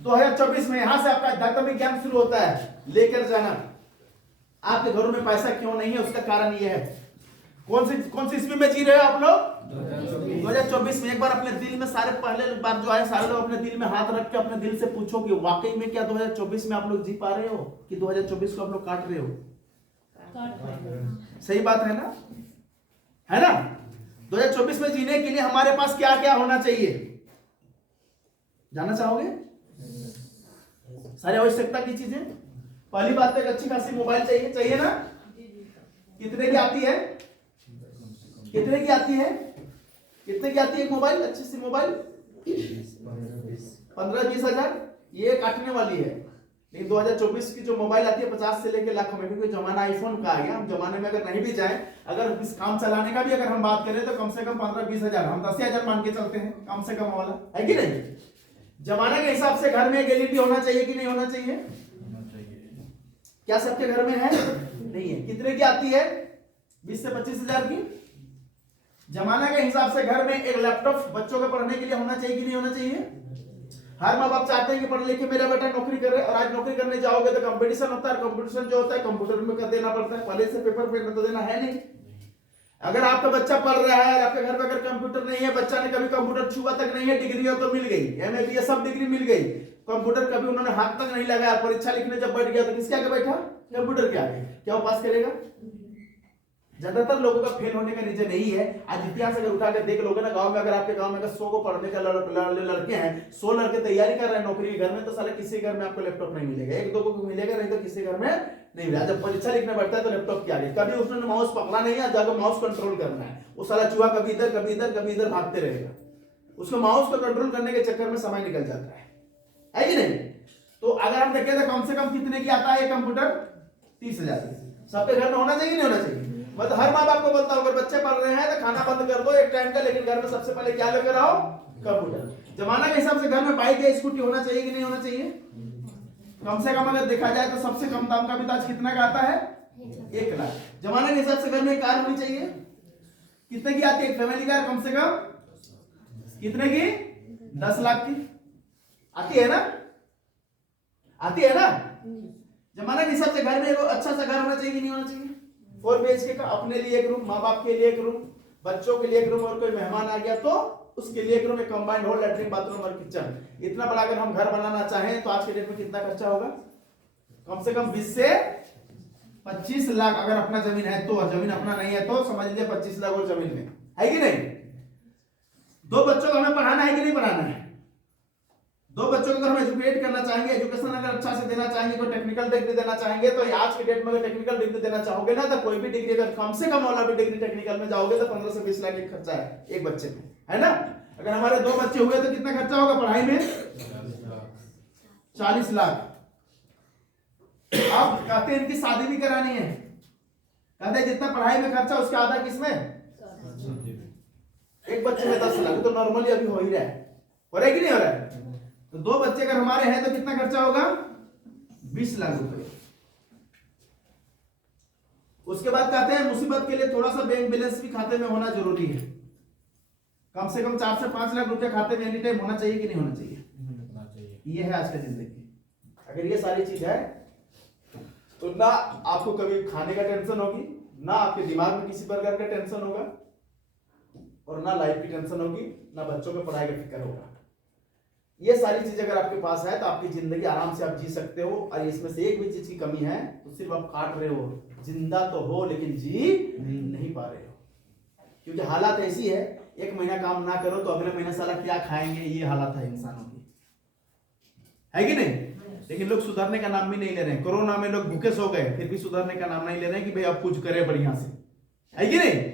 2024 में यहां से आपका आध्यात्मिक ज्ञान शुरू होता है। लेकर जाना, आपके घरों में पैसा क्यों नहीं है उसका कारण यह है। कौन सी ईस्वी में जी रहे हो आप लोग? 2024 में। एक बार अपने दिल में सारे पहले बार जो है सारे लोग अपने दिल में हाथ रख के अपने दिल से पूछो कि वाकई में क्या 2024 में आप लोग जी पा रहे हो कि 2024 को आप लोग काट रहे हो? सही बात है ना, है ना? 2024 में जीने के लिए हमारे पास क्या क्या होना चाहिए, जानना चाहोगे? सारी आवश्यकता की चीजें। पहली बात तो एक अच्छी खासी मोबाइल चाहिए ना? कितने की आती है? कितने की आती है? कितने की आती है मोबाइल? अच्छी सी मोबाइल 15-20 हजार ये काटने वाली है। लेकिन 2024 की जो मोबाइल आती है 50 से लेकर लाखों में, क्योंकि जमाना आईफोन का आ गया। हम जमाने में अगर नहीं भी जाए, अगर इस काम चलाने का भी अगर हम बात करें तो कम से कम 15-20 हजार, हम 10 हजार मान के चलते हैं कम से कम वाला, है कि नहीं? जमाने के हिसाब से घर में एक एलईडी होना चाहिए कि नहीं होना चाहिए? क्या सबके घर में है? नहीं है। कितने की आती है? 20 से 25 हजार की। जमाना के हिसाब से घर में एक लैपटॉप बच्चों के पढ़ने के लिए होना चाहिए कि नहीं होना चाहिए? हर माँ बाप चाहते हैं कि पढ़ लिख के मेरा बेटा नौकरी करे, और आज नौकरी करने जाओगे तो कंपटीशन होता है। कंपटीशन जो होता है कंप्यूटर में कर देना पड़ता है, पहले से पेपर पे तो देना है नहीं। अगर आपका बच्चा पढ़ रहा है, आपके घर में अगर कंप्यूटर नहीं है, बच्चा ने कभी कंप्यूटर छुआ तक नहीं है, डिग्री हो तो मिल गई, एमए बीए सब डिग्री मिल गई, कंप्यूटर कभी उन्होंने हाथ तक नहीं लगाया, परीक्षा लिखने जब बैठ गया तो किसके आगे बैठा? कंप्यूटर के आगे। क्या वो पास करेगा? ज्यादातर लोगों का फेल होने का रीजन यही है। आज इतिहास अगर उठा कर देख लोगे ना, गांव में अगर आपके गांव में अगर 100 को पढ़ने का लड़के हैं, 100 लड़के तैयारी कर रहे हैं नौकरी के घर में, तो साले किसी घर में आपको लैपटॉप नहीं मिलेगा। एक दो को मिलेगा, नहीं तो किसी घर में नहीं मिलेगा। जब परीक्षा लिखने बैठता है तो लैपटॉप के आगे, कभी उसने माउस पकड़ा नहीं है, जाकर माउस कंट्रोल करना है। वो साला चूहा कभी इधर कभी इधर कभी इधर भागते रहेगा, उसको माउस को कंट्रोल करने के चक्कर में समय निकल जाता है कि नहीं? तो अगर हम देखें तो कम से कम कितने की आता है कंप्यूटर? 30 हजार की। सबके घर में होना चाहिए नहीं होना चाहिए? मैं तो हर माँ बाप को बोलता हूँ, अगर बच्चे पढ़ रहे हैं तो खाना बंद कर दो एक टाइम का, लेकिन घर में सबसे पहले क्या लेकर आओ? कंप्यूटर। जमाना के हिसाब से घर में बाइक या स्कूटी होना चाहिए कि नहीं होना चाहिए? कम से कम अगर देखा जाए तो सबसे कम दाम का भी आज कितना का आता है? 1 लाख। जमाने के हिसाब से घर में कार होनी चाहिए। कितने की आती है फैमिली कार? कम से कम कितने की? 10 लाख की आती है ना? आती है ना? जमाना के हिसाब से घर में अच्छा सा घर होना चाहिए कि नहीं होना चाहिए? 4 BHK का, अपने लिए एक रूम, माँ बाप के लिए एक रूम, बच्चों के लिए एक रूम, और कोई मेहमान आ गया तो उसके लिए एक रूम, एक कंबाइंड हॉल, लैट्रिन, बाथरूम और किचन। इतना बड़ा अगर हम घर बनाना चाहें तो आज के डेट में कितना खर्चा होगा? कम से कम 20 से 25 लाख। अगर अपना जमीन है तो, और जमीन अपना नहीं है तो समझ लीजिए 25 लाख और जमीन में, है कि नहीं? 2 बच्चों को हमें पढ़ाना है कि नहीं पढ़ाना है? 2 बच्चों को अगर हम एजुकेट करना चाहेंगे, एजुकेशन अगर अच्छा से देना चाहेंगे, कोई टेक्निकल डिग्री देना चाहेंगे, तो आज के डेट में अगर टेक्निकल डिग्री देना चाहोगे ना, तो कोई भी डिग्री अगर कम से कम वाला भी डिग्री टेक्निकल में जाओगे तो 15 से 20 लाख का खर्चा है एक बच्चे में, है ना? अगर हमारे 2 बच्चे हुए तो कितना खर्चा होगा पढ़ाई में? 40 लाख। अब कहते हैं इनकी शादी भी करानी है, कहते हैं जितना पढ़ाई में खर्चा उसका आधा किसमें? एक बच्चे में 10 लाख। तो नॉर्मली अभी हो ही रहा है, हो रहा है कि नहीं हो रहा है? तो 2 बच्चे अगर हमारे हैं तो कितना खर्चा होगा? 20 लाख रुपए। उसके बाद कहते हैं मुसीबत के लिए थोड़ा सा बैंक बैलेंस भी खाते में होना जरूरी है। कम से कम 4 से 5 लाख रुपए खाते में एनी टाइम होना चाहिए कि नहीं होना चाहिए? ये है आज का जिंदगी। अगर ये सारी चीज है तो ना आपको कभी खाने का टेंशन होगी, ना आपके दिमाग में किसी प्रकार का टेंशन होगा, और ना लाइफ की टेंशन होगी, ना बच्चों के पढ़ाई का फिक्र होगा। ये सारी चीज अगर आपके पास है तो आपकी जिंदगी आराम से आप जी सकते हो। और इसमें से एक भी चीज की कमी है तो सिर्फ आप काट रहे हो, जिंदा तो हो लेकिन जी नहीं पा रहे हो। क्योंकि हालात ऐसी है, 1 महीना काम ना करो तो अगले महीने साला क्या खाएंगे, ये हालत है इंसानों की, है कि नहीं? लेकिन लोग सुधरने का नाम भी नहीं ले रहे हैं। कोरोना में लोग भूखे सो गए, फिर भी सुधरने का नाम नहीं ले रहे हैं कि भाई अब कुछ करे बढ़िया से, है कि नहीं?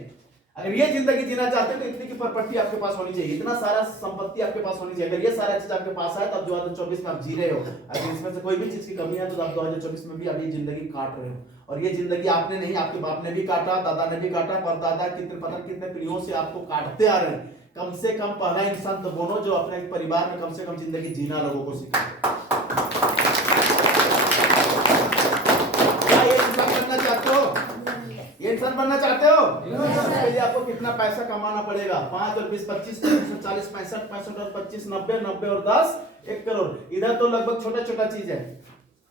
अगर ये जिंदगी जीना चाहते हो तो इतनी की प्रॉपर्टी आपके पास होनी चाहिए, इतना सारा संपत्ति आपके पास होनी चाहिए। अगर ये सारा चीज आपके पास है तो अब 2024 में आप जी रहे हो। अगर इसमें से कोई भी चीज की कमी है तो आप 2024 में भी अभी जिंदगी काट रहे हो। और ये जिंदगी आपने नहीं, आपके बाप ने भी काटा, दादा ने भी काटा, परदादा कितने पीढ़ियों से आपको काटते आ रहे हैं। कम से कम पहला इंसान तो बनो जो अपने परिवार में कम से कम जिंदगी जीना लोगों को सिखाए। क्या ये इंसान बनना चाहते हो? ये इंसान बनना चाहते हो? इसके लिए आपको कितना पैसा कमाना पड़ेगा? 5 और 20 25 40 65 65 और 25 90 90 और 10 1 करोड़। इधर तो लगभग छोटा छोटा चीज है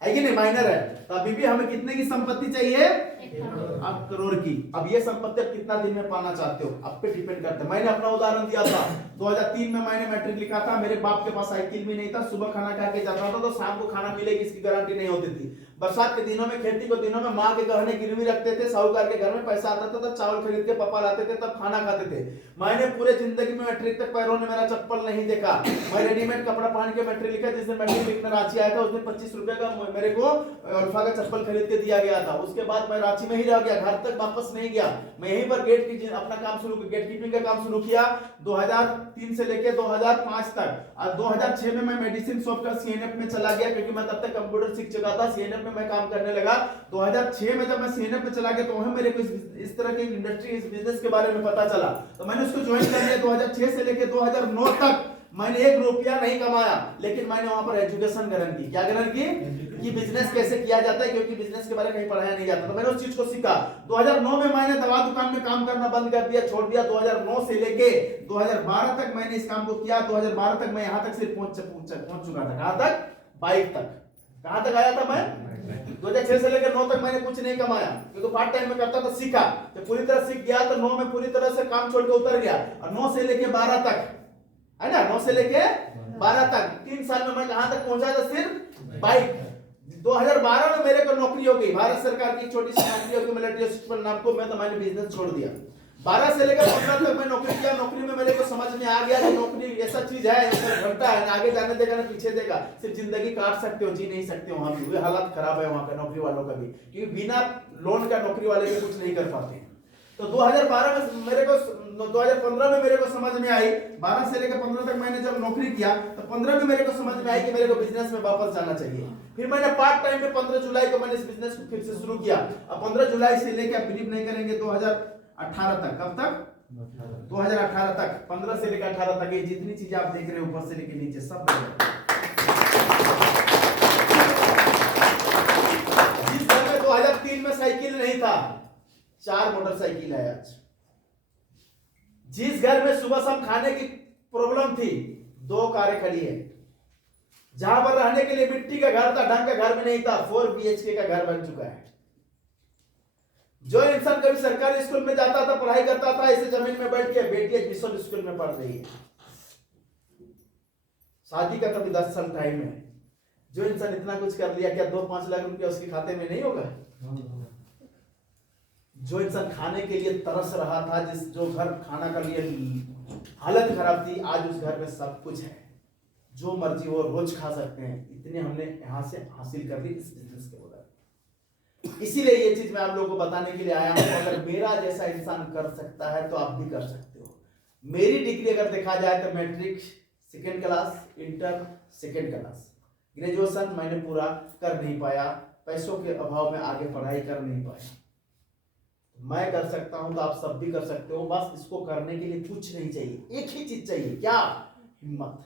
कि नहीं, माइनर है। तो अभी भी हमें कितने की संपत्ति चाहिए? 1 करोड़ की। अब ये संपत्ति आप कितना दिन में पाना चाहते हो, आप पे डिपेंड करता है। मैंने अपना उदाहरण दिया था, 2003 में मैंने मैट्रिक लिखा था। मेरे बाप के पास साइकिल भी नहीं था, सुबह खाना खा के जाता था तो शाम को खाना मिलेगी इसकी गारंटी नहीं होती थी। बरसात के दिनों में, खेती के दिनों में माँ के गहने गिरवी रखते थे, साहूकार के घर में पैसा आता था तब चावल खरीद के पापा लाते थे, तब खाना खाते थे। मैंने पूरे जिंदगी में मैट्रिक तक पैरों ने मेरा चप्पल नहीं देखा। मैं रेडीमेड कपड़ा पहन के मैट्रिक लिखा। जिस दिन मैट्रिक लिखने रांची आया था उस दिन 25 रुपए का मेरे को अल्फा का चप्पल खरीद के दिया गया था। उसके बाद मैं रांची में ही रह गया, घर तक वापस नहीं गया। मैं यहीं पर गेट की अपना काम शुरू, गेट कीपिंग का काम शुरू किया 2003 से लेके 2005 तक। और 2006 में मैं मेडिसिन शॉप का सीएनएफ में चला गया, क्योंकि मैं तब तक कंप्यूटर सीख चुका था। सीएनएफ में मैं काम करने लगा। 2006 में जब मैं सीएनएफ में चला गया तो वहां मेरे को इस तरह की इंडस्ट्री, इस बिजनेस के बारे में पता चला, तो मैंने उसको ज्वाइन कर लिया। 2006 से लेके 2009 तक मैंने 1 रुपया नहीं कमाया, लेकिन मैंने वहां पर एजुकेशन ग्रहण की। क्या ग्रहण की? कि बिजनेस कैसे किया जाता है, क्योंकि बिजनेस के बारे में कहीं पढ़ाया नहीं जाता। तो मैंने उस चीज को सीखा। 2009 में मैंने दवा दुकान में काम करना बंद कर दिया, छोड़ दिया। 2009 से लेके 2012 तक मैंने इस काम को किया। 2012 तक मैं यहां तक सिर्फ पहुंच चुका था। कहां तक? बाइक तक। कहां तक आया था मैं? 2006 से लेकर 9 तक मैंने कुछ नहीं कमाया, क्योंकि पार्ट टाइम में करता था। सीखा तो पूरी तरह सीख गया, तो 9 में पूरी तरह से काम छोड़ के उतर गया। और 9 से लेके 12 तक, है ना, 9 से लेके 12 तक 3 साल में मैं कहां तक पहुंचा था? सिर्फ बाइक। 2012 में मेरे को नौकरी हो गई, भारत सरकार की छोटी सी नौकरी हो गई मिलिट्री हॉस्पिटल नाम को। मैं तो मैंने बिजनेस छोड़ दिया। 12 से लेकर 15 तक मैं नौकरी किया। नौकरी में मेरे को समझ में आ गया कि नौकरी ऐसा चीज है, ऐसा घंटा है, आगे जाने देगा ना पीछे देगा। सिर्फ जिंदगी काट सकते हो, जी नहीं सकते हो। वहां भी हालत खराब है वहां पे नौकरी वालों का भी, क्योंकि बिना लोन का नौकरी वाले भी कुछ नहीं कर पाते। तो 2012 में मेरे को 2015 में मेरे को समझ में आई। 12 से लेकर 15 तक मैंने जब नौकरी किया तो 15 में मेरे को समझ में आई कि मेरे को बिजनेस में वापस जाना चाहिए। फिर मैंने पार्ट टाइम में 15 जुलाई को मैंने इस बिजनेस को फिर से शुरू किया। अब 15 जुलाई से लेकर, आप बिलीव नहीं करेंगे, 2018 तक। कब तक? 2018 तक। 15 से लेकर 18 तक ये जितनी चीजें आप देख रहे हो ऊपर से लेकर नीचे सब जिस घर में 2003 में साइकिल नहीं था, 4 मोटरसाइकिल है आज। जिस घर में सुबह शाम खाने की प्रॉब्लम थी, 2 कारें खड़ी है। जहां पर रहने के लिए मिट्टी का घर था, ढंग का घर में नहीं था, 4 BHK का घर बन चुका है। जो इंसान कभी सरकारी स्कूल में जाता था, पढ़ाई करता था, ऐसे जमीन में बैठ के बेटी मिशन स्कूल में पढ़ रही है। शादी का कभी 10 साल टाइम है। जो इंसान इतना कुछ कर लिया, क्या 2-5 लाख रुपया उसके खाते में नहीं होगा? जो इंसान खाने के लिए तरस रहा था, जो घर खाना के लिए हालत खराब थी, आज उस घर में सब कुछ है। जो मर्जी वो रोज खा सकते हैं। इतने हमने यहां से हासिल कर ली इस बिजनेस के बदौलत। इसीलिए ये चीज मैं आप लोगों को बताने के लिए आया हूं। अगर मेरा जैसा इंसान कर सकता है तो आप भी कर सकते हो। मेरी डिग्री अगर देखा जाए तो matric 2nd class, inter 2nd class, graduation मैंने पूरा कर नहीं पाया, पैसों के अभाव में आगे पढ़ाई कर नहीं पाया। मैं कर सकता हूं तो आप सब भी कर सकते हो। बस इसको करने के लिए कुछ नहीं चाहिए, एक ही चीज चाहिए। क्या? हिम्मत।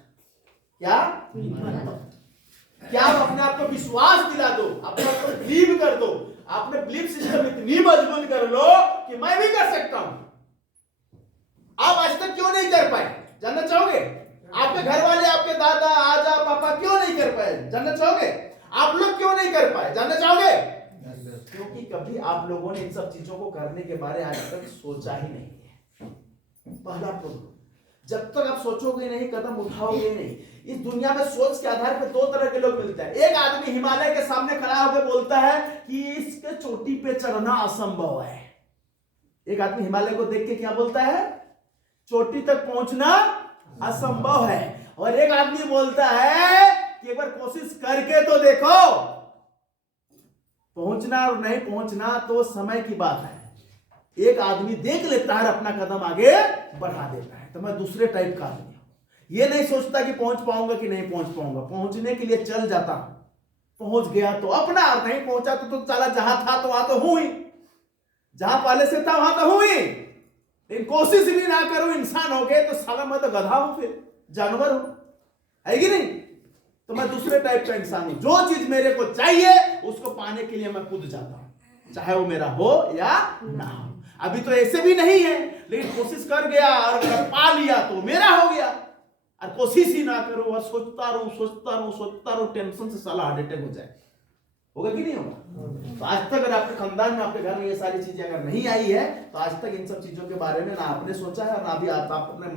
क्या? हिम्मत। क्या? आप अपने आप को विश्वास दिला दो, अपने आप को बिलीव कर दो। आपने बिलीव सिस्टम इतनी मजबूत कर लो कि मैं भी कर सकता हूं। आप आज तक क्यों नहीं कर पाए, जानना चाहोगे? आपके घर वाले, आपके दादा, आजा, पापा क्यों नहीं कर पाए, जानना चाहोगे? आप लोग क्यों नहीं कर पाए, जानना चाहोगे? क्योंकि कभी आप लोगों ने इन सब चीजों को करने के बारे में आज तक सोचा ही नहीं है। पहला प्रॉब्लम, जब तक आप सोचोगे नहीं, कदम उठाओगे नहीं। इस दुनिया में सोच के आधार पर 2 तरह के लोग मिलते हैं। एक आदमी हिमालय के सामने खड़ा होकर बोलता है कि इसके चोटी पे चढ़ना असंभव है। एक आदमी हिमालय को देख के क्या बोलता है? चोटी तक पहुंचना असंभव है। और एक आदमी बोलता है कि एक बार कोशिश करके तो देखो। पहुंचना और नहीं पहुंचना तो समय की बात है। एक आदमी देख लेता है, अपना कदम आगे बढ़ा देता है। तो मैं दूसरे टाइप का आदमी हूं। ये नहीं सोचता कि पहुंच पाऊंगा कि नहीं पहुंच पाऊंगा, पहुंचने के लिए चल जाता हूं। पहुंच गया तो अपना, नहीं पहुंचा तो चला, जहां था तो वहां तो हूं ही, जहां पहले से था वहां तो हूं ही। लेकिन कोशिश भी ना करूं, इंसान हो गए तो साला मैं तो गधा हूं, फिर जानवर हूं, है कि नहीं? तो मैं दूसरे टाइप का इंसान हूं। जो चीज मेरे को चाहिए उसको पाने के लिए मैं कूद जाता हूं। चाहे वो मेरा हो या ना हो। अभी तो ऐसे भी नहीं है, लेकिन कोशिश कर गया और अगर पा लिया तो मेरा हो गया, और कोशिश ही ना करो और सोचता रहूं, टेंशन से साला हार्ट अटैक हो जाए। होगा कि नहीं होगा? तो आज तक अगर आपके खानदान में, आपके घर में ये सारी चीजें अगर नहीं आई है, तो आज तक इन सब चीजों के बारे में ना आपने सोचा है, ना भी आप अपने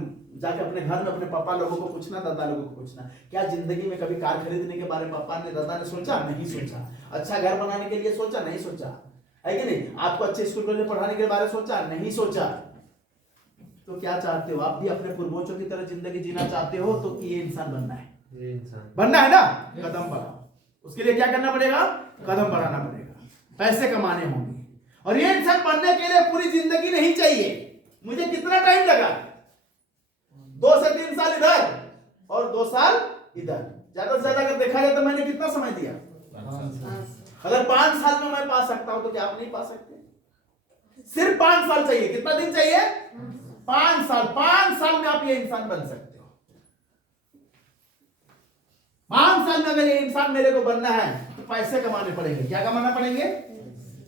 जाके अपने घर में अपने पापा लोगों को पूछना, दादा लोगों को पूछना, क्या जिंदगी में कभी कार खरीदने के बारे में पापा ने, दादा ने सोचा? नहीं सोचा। अच्छा घर बनाने के लिए सोचा? नहीं सोचा, है कि नहीं? आपको अच्छे स्कूल में पढ़ाने के बारे में सोचा? नहीं सोचा। तो क्या चाहते हो? आप भी अपने पूर्वजों की तरह जिंदगी जीना चाहते हो तो ये इंसान बनना है, बनना है ना? कदम बढ़ाओ। उसके लिए क्या करना पड़ेगा? कदम बढ़ाना पड़ेगा, पैसे कमाने होंगे। और ये इंसान बनने के लिए पूरी जिंदगी नहीं चाहिए। मुझे कितना टाइम लगा? 2 से 3 साल इधर और 2 साल इधर। ज्यादा से ज्यादा अगर देखा जाए तो मैंने कितना समय दिया? अगर 5 साल में मैं पा सकता हूं तो क्या आप नहीं पा सकते? सिर्फ 5 साल चाहिए। कितना दिन चाहिए? 5 साल। 5 साल में आप ये इंसान बन सकते हो। 5 साल में अगर ये इंसान मेरे को बनना है तो पैसे कमाने पड़ेंगे। क्या कमाना पड़ेंगे?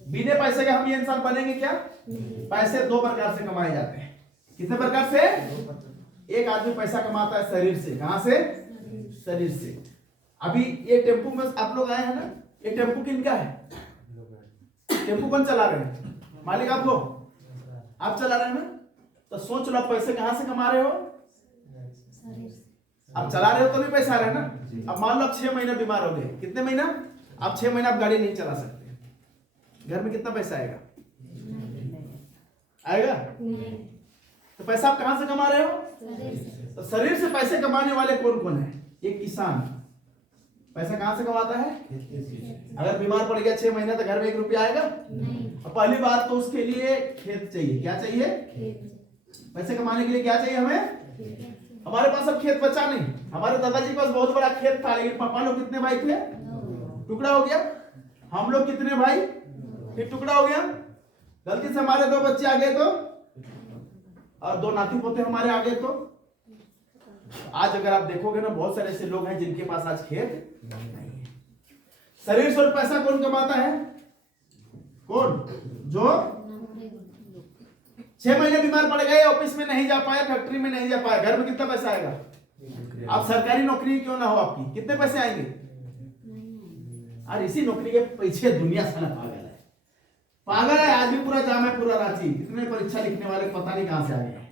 बिना पैसे के हम ये इंसान बनेंगे क्या? पैसे 2 प्रकार से कमाए जाते हैं। कितने प्रकार से? एक आदमी पैसा कमाता है शरीर से। कहां से? शरीर से। अभी ये टेम्पू में आप लोग आए हैं ना, ये टेम्पू किनका है? टेम्पू कौन चला रहे हैं? मालिक आप हो? आप चला रहे हैं ना? तो सोच लो, पैसे कहां से कमा रहे हो? आप चला रहे हो तो भी पैसा आ रहा है ना। अब मान लो आप 6 महीना बीमार हो गए। कितने महीना? आप 6 महीना आप गाड़ी नहीं चला सकते। घर में कितना पैसा आएगा? आएगा? तो पैसा आप कहां से कमा रहे हो? तो शरीर से पैसे कमाने वाले कौन कौन है? एक किसान पैसा कहां से कमाता है? अगर बीमार पड़ गया 6 महीने तो घर में 1 रुपया आएगा? और पहली बात तो उसके लिए खेत चाहिए। क्या चाहिए? पैसे कमाने के लिए क्या चाहिए हमें? हमारे पास अब खेत बचा नहीं। हमारे दादाजी के पास बहुत बड़ा खेत था, लेकिन पापा लोग कितने भाई थे? टुकड़ा हो गया। हम लोग कितने भाई? फिर टुकड़ा हो गया। गलती से हमारे 2 बच्चे आ गए तो, और 2 नाती पोते हमारे आ गए तो। आज अगर आप देखोगे ना, बहुत सारे ऐसे लोग हैं जिनके पास आज खेत नहीं है। शरीर से पैसा कौन कमाता है? कौन? जो 6 महीने बीमार पड़ गए, ऑफिस में नहीं जा पाया, फैक्ट्री में नहीं जा पाया, घर में कितना पैसा आएगा? आप सरकारी नौकरी क्यों ना हो आपकी, कितने पैसे आएंगे? और इसी नौकरी के पीछे दुनिया साला पागल है। पागल है आज भी पूरा जाम है, पूरा रांची। कितने परीक्षा लिखने वाले पता नहीं कहां से आ गए हैं।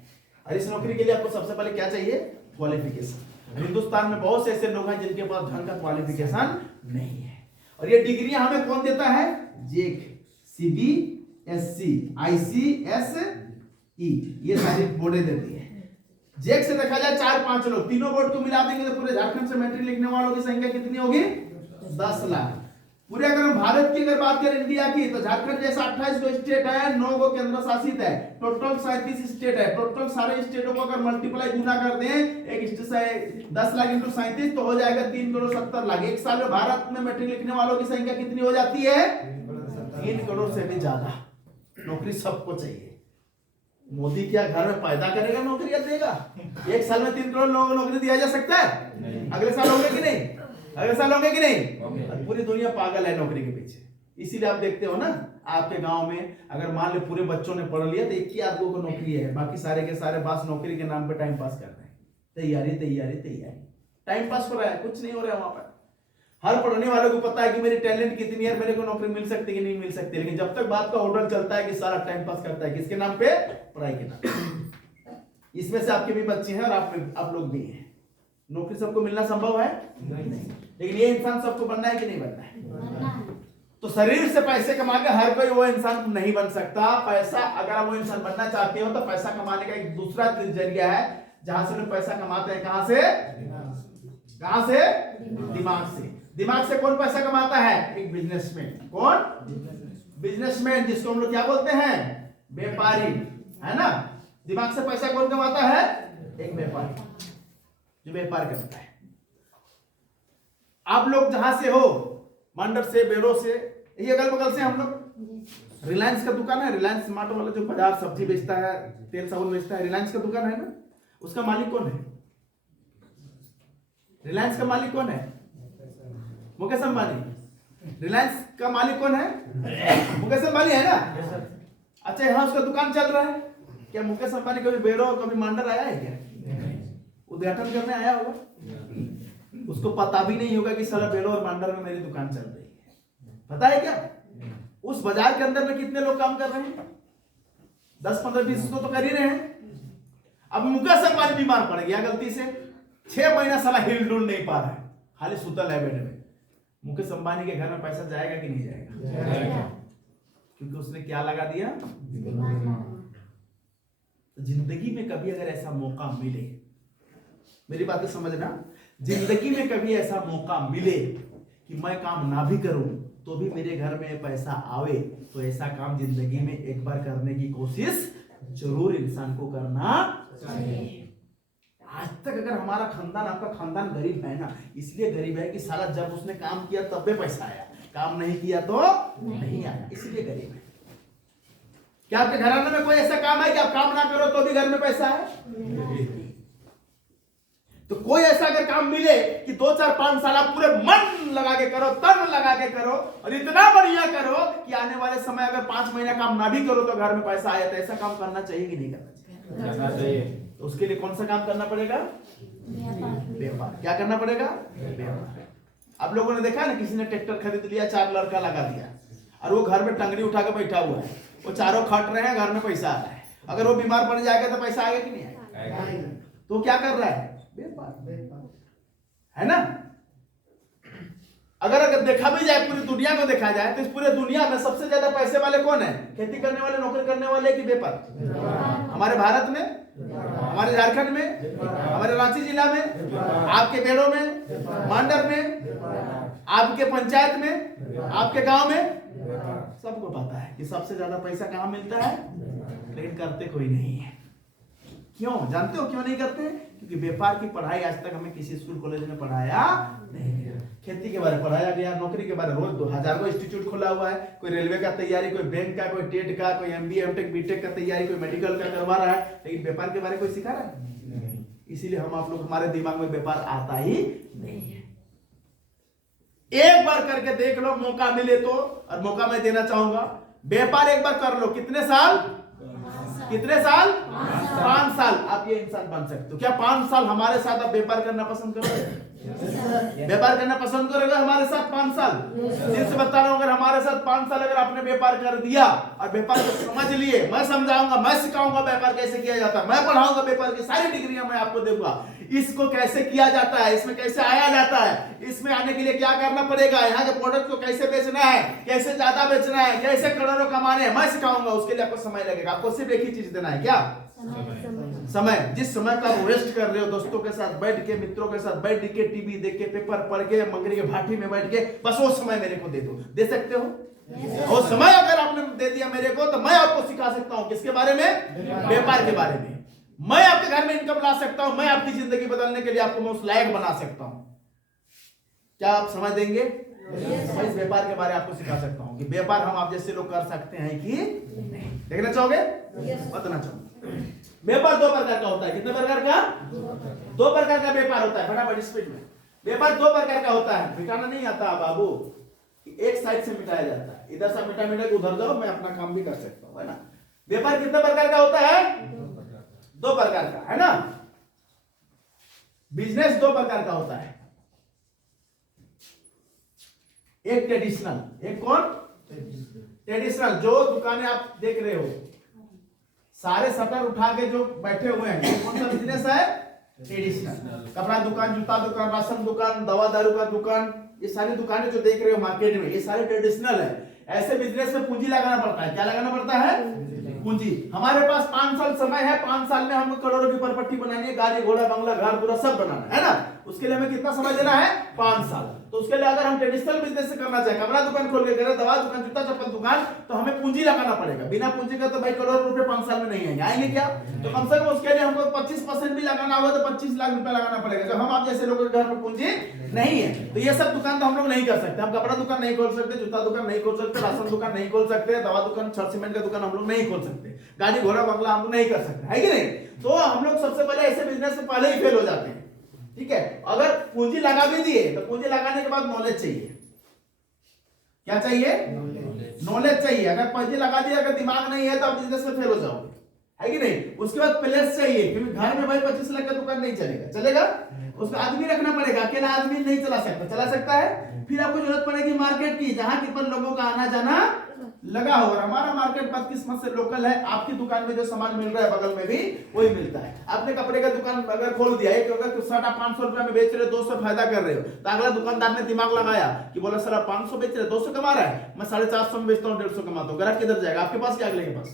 और इस नौकरी के लिए आपको सबसे पहले क्या चाहिए? क्वालिफिकेशन। हिंदुस्तान में बहुत से ऐसे लोग हैं जिनके पास ढंग का क्वालिफिकेशन नहीं है। और ये डिग्रियां हमें कौन देता है? जेक, सीबीएसई, आईसीएसई, ये सारी बोर्डें देती है। जेक से देखा जाए 4-5 लोग, तीनों बोर्ड को मिला देंगे तो पूरे झारखंड से मैट्रिक लिखने वालों की संख्या कितनी होगी? 10 लाख। पूरे अगर हम भारत की अगर बात करें, इंडिया की, तो झारखंड जैसा 28 गो स्टेट है, 9 गो केंद्र शासित है, टोटल 37 स्टेट है। टोटल सारे स्टेटों को अगर मल्टीप्लाई गुना कर दें, एक स्टेट से 10 लाख इंटू 37 तो हो जाएगा 3 करोड़ 70 लाख। एक साल में भारत में मैट्रिक लिखने वालों की संख्या कितनी हो जाती है? 3 करोड़ से भी ज्यादा। नौकरी सबको चाहिए। मोदी क्या घर में पैदा करेगा नौकरियां देगा? एक साल में 3 करोड़ लोगों को नौकरी दिया जा सकता है? अगले साल होंगे कि नहीं? अगले साल होंगे कि नहीं? पूरी दुनिया पागल है नौकरी के पीछे। इसीलिए आप देखते हो ना, आपके गांव में अगर मान लो पूरे बच्चों ने पढ़ लिया तो 21 आदमियों को नौकरी है, बाकी सारे के सारे बस नौकरी के नाम पे टाइम पास कर रहे हैं। तैयारी तैयारी तैयारी, टाइम पास हो रहा है, कुछ नहीं हो रहा है वहां पर। हर पढ़ने वालों को पता है कि मेरी टैलेंट कितनी है, मेरे को नौकरी मिल सकती है कि नहीं मिल सकती, लेकिन जब तक बात का होटल चलता है कि सारा टाइम पास करता है, किसके नाम पे? पढ़ाई के नाम पे। इसमें से आपके भी बच्चे हैं और आप लोग भी हैं। नौकरी सबको मिलना संभव है? नहीं। लेकिन ये इंसान सबको बनना है कि नहीं बनना है? तो शरीर से पैसे कमा के हर कोई वो इंसान नहीं बन सकता। पैसा, अगर आप वो इंसान बनना चाहते हो तो पैसा कमाने का एक दूसरा जरिया है जहां से लोग पैसा कमाते हैं। कहां से? कहां से? दिमाग से। दिमाग से कौन पैसा कमाता है? एक बिजनेसमैन। कौन? बिजनेसमैन, जिसको हम लोग क्या बोलते हैं? व्यापारी, है ना? दिमाग से पैसा कौन कमाता है? एक व्यापारी, जो व्यापार करता है। आप लोग जहां से हो, मंडर से, बेरो से, ये अगल बगल से हम लोग, रिलायंस का दुकान है, रिलायंस स्मार्ट वाला जो बाजार सब्जी बेचता है, तेल साबुन बेचता है, रिलायंस का दुकान है ना, उसका मालिक कौन है? रिलायंस का मालिक कौन है? मुकेश अंबानी। रिलायंस का मालिक कौन है? मुकेश अंबानी है ना। अच्छा, यहाँ उसका दुकान चल रहा है। क्या मुकेश अंबानी कभी बेरो कभी मांडर आया है क्या? उद्घाटन करने आया होगा, उसको पता भी नहीं होगा कि साला बेरो और मांडर में मेरी दुकान चल रही है। पता है क्या उस बाजार के अंदर में कितने लोग काम कर रहे हैं? 10 15 20 तो कर ही रहे हैं। अब मुकेश अंबानी बीमार पड़ गया गलती से, 6 महीना साला हिल डुल नहीं पा रहा है, खाली सुतल है बेड में। मुकेश अंबानी के घर में पैसा जाएगा कि नहीं जाएगा? क्योंकि उसने क्या लगा दिया? तो जिंदगी में कभी अगर ऐसा मौका मिले, मेरी बातें समझना, जिंदगी में कभी ऐसा मौका मिले कि मैं काम ना भी करूं तो भी मेरे घर में पैसा आवे, तो ऐसा काम जिंदगी में एक बार करने की कोशिश जरूर इंसान को करना चाहिए। आज तक अगर हमारा खानदान, आपका खानदान गरीब है ना, इसलिए गरीब है कि साला जब उसने काम किया तब भी पैसा आया, काम नहीं किया तो नहीं आया, इसलिए गरीब है। क्या आपके घराने में कोई ऐसा काम है कि आप काम ना करो तो भी घर में पैसा है? तो कोई ऐसा अगर काम मिले कि 2 4 5 साल आप पूरे मन लगा के करो, तन लगा के करो और इतना बढ़िया करो कि आने वाले समय अगर 5 महीना काम ना भी करो तो घर में पैसा आया, तो ऐसा काम करना चाहिए कि नहीं करना चाहिए? तो उसके लिए कौन सा काम करना पड़ेगा? व्यापार। क्या करना पड़ेगा? व्यापार। आप लोगों ने देखा ना, किसी ने ट्रैक्टर खरीद लिया, 4 लड़का लगा दिया और वो घर में टंगड़ी उठा के बैठा हुआ है, वो चारों खट रहे हैं, घर में पैसा आ रहा है। अगर वो बीमार पड़ जाएगा तो पैसा आएगा कि नहीं आएगा? तो क्या कर रहा है? व्यापार है ना। अगर देखा भी जाए, पूरी दुनिया को देखा जाए, तो इस पूरे दुनिया में सबसे ज्यादा पैसे वाले कौन है? खेती करने वाले, नौकरी करने वाले कि व्यापार? हमारे भारत में, हमारे झारखंड में, हमारे रांची जिला में, आपके बेड़ों में, मांडर में, आपके पंचायत में, आपके गांव में, सबको पता है कि सबसे ज्यादा पैसा कहां मिलता है, लेकिन करते कोई नहीं है। क्यों? जानते हो क्यों नहीं करते? क्योंकि व्यापार की पढ़ाई आज तक हमें किसी स्कूल कॉलेज में पढ़ाया नहीं गया। खेती के बारे में पढ़ाया गया, नौकरी के बारे में रोज 2000 इंस्टीट्यूट खुला हुआ है, कोई रेलवे का तैयारी, कोई बैंक का, कोई टेट का, कोई MBA MTech BTech का तैयारी, कोई मेडिकल का करवा रहा है, लेकिन व्यापार के बारे में कोई सिखा रहा है? इसीलिए हम आप लोग, हमारे दिमाग में व्यापार आता ही नहीं है। एक बार करके देख लो, मौका मिले तो, और मौका मैं देना चाहूंगा, व्यापार एक बार कर लो। कितने साल? 5 साल आप ये इंसान बन सकते हो। क्या 5 साल हमारे साथ आप व्यापार करना पसंद करोगे? व्यापार करना पसंद करोगे हमारे साथ 5 साल? जिनसे बता रहा हूं, अगर हमारे साथ 5 साल अगर आपने व्यापार कर दिया और व्यापार को समझ लिए, मैं समझाऊंगा, मैं सिखाऊंगा व्यापार कैसे किया जाता है, मैं पढ़ाऊंगा, व्यापार की सारी डिग्रियां मैं आपको दूंगा, इसको कैसे किया जाता है, इसमें कैसे आया जाता है, इसमें आने के लिए क्या करना पड़ेगा, यहाँ के प्रोडक्ट को कैसे बेचना है, कैसे ज्यादा बेचना है, कैसे करोड़ों कमाने हैं, मैं सिखाऊंगा। उसके लिए आपको समय लगेगा। आपको सिर्फ एक ही चीज देना है, क्या? समय। जिस समय का आप वेस्ट कर रहे हो दोस्तों के साथ बैठ के, मित्रों के साथ बैठ के, टीवी देख के, पेपर पढ़ के, मकड़ी के भाटी में बैठ के, बस वो समय मेरे को दे दो। दे सकते हो? और समय अगर आपने दे दिया मेरे को, तो मैं आपको सिखा सकता हूं। किसके बारे में? व्यापार के बारे में। मैं आपके घर में इनकम ला सकता हूं, मैं आपकी जिंदगी बदलने के लिए आपको मैं उस लायक बना सकता हूं। क्या आप समझ देंगे? मैं इस व्यापार के बारे में आपको सिखा सकता हूं कि व्यापार हम आप जैसे लोग कर सकते हैं कि नहीं। देखना चाहोगे? बताना चाहूंगा। व्यापार 2 प्रकार का होता है। कितने प्रकार का? 2 प्रकार का व्यापार होता है। फटाफट स्पीड में। व्यापार 2 प्रकार का होता है। मिटाना नहीं आता बाबू, एक साइड से मिटाया जाता है। इधर से मिटा के उधर जाओ, मैं अपना काम भी कर सकता हूं, है ना। व्यापार कितने प्रकार का होता है? 2 प्रकार का, है ना। बिजनेस 2 प्रकार का होता है। एक ट्रेडिशनल, एक कौन? ट्रेडिशनल। जो दुकानें आप देख रहे हो, सारे शटर उठा के जो बैठे हुए हैं, कौन सा बिजनेस है? ट्रेडिशनल। कपड़ा दुकान, जूता दुकान, राशन दुकान, दवा दारू का दुकान, ये सारी दुकानें जो देख रहे हो मार्केट में, ये सारे ट्रेडिशनल है। ऐसे बिजनेस में पूंजी लगाना पड़ता है। क्या लगाना पड़ता है? पूंजी। हमारे पास 5 साल समय है, 5 साल में हमको करोड़ों की प्रॉपर्टी बनानी है, गाड़ी घोड़ा बंगला घर पूरा सब बनाना है ना। उसके लिए हमें कितना समय देना है? 5 साल। तो उसके लिए अगर हम ट्रेडिशनल बिजनेस से करना चाहे, कपड़ा दुकान खोल के करें, दवा दुकान, जूता चप्पल दुकान, तो हमें पूंजी लगाना पड़ेगा। बिना पूंजी का तो भाई करोड़ रुपए 5 साल में नहीं आएंगे। आएंगे क्या? तो कम से कम उसके लिए हमको 25% भी लगाना होगा, तो 25 लाख रुपए लगाना पड़ेगा। जो हम आप जैसे लोगों के घर में पूंजी नहीं है, तो ये सब दुकान तो हम लोग नहीं कर सकते। हम कपड़ा दुकान नहीं खोल सकते, जूता दुकान नहीं खोल सकते, राशन दुकान नहीं खोल सकते, दवा दुकान, छड़ सीमेंट का दुकान हम लोग नहीं खोल सकते, गाड़ी घोड़ा बंगला हम लोग नहीं कर सकते, है कि नहीं। तो हम लोग सबसे पहले ऐसे बिजनेस से पहले ही फेल हो जाते हैं। ठीक है। अगर पूंजी लगा भी दिए, तो पूंजी लगाने के बाद नॉलेज चाहिए। क्या चाहिए? नॉलेज चाहिए। अगर पूंजी लगा दिया, अगर दिमाग नहीं है तो आप बिजनेस में फेल हो जाओगे, है कि नहीं? उसके बाद प्लेस चाहिए, क्योंकि घर में भाई 25 लाख का दुकान नहीं चलेगा। चलेगा? उसको आदमी रखना पड़ेगा, अकेला आदमी नहीं चला सकता। चला सकता है? फिर आपको जरूरत पड़ेगी मार्केट की, जहां कितने लोगों का आना जाना लगा हो। और हमारा मार्केट बदकिस्मत से लोकल है। आपकी दुकान में जो सामान मिल रहा है बगल में भी वही मिलता है। आपने कपड़े का दुकान अगर खोल दिया, एक अगर शर्ट आप 500 रुपए में बेच रहे हो, 200 फायदा कर रहे हो, तो अगला दुकानदार ने दिमाग लगाया कि बोला सर आप 500 बेच रहे हो, 200 कमा रहा है, मैं 450 में बेचता हूँ, 150 कमाता हूँ। ग्राहक किधर जाएगा? आपके पास क्या अगले के पास?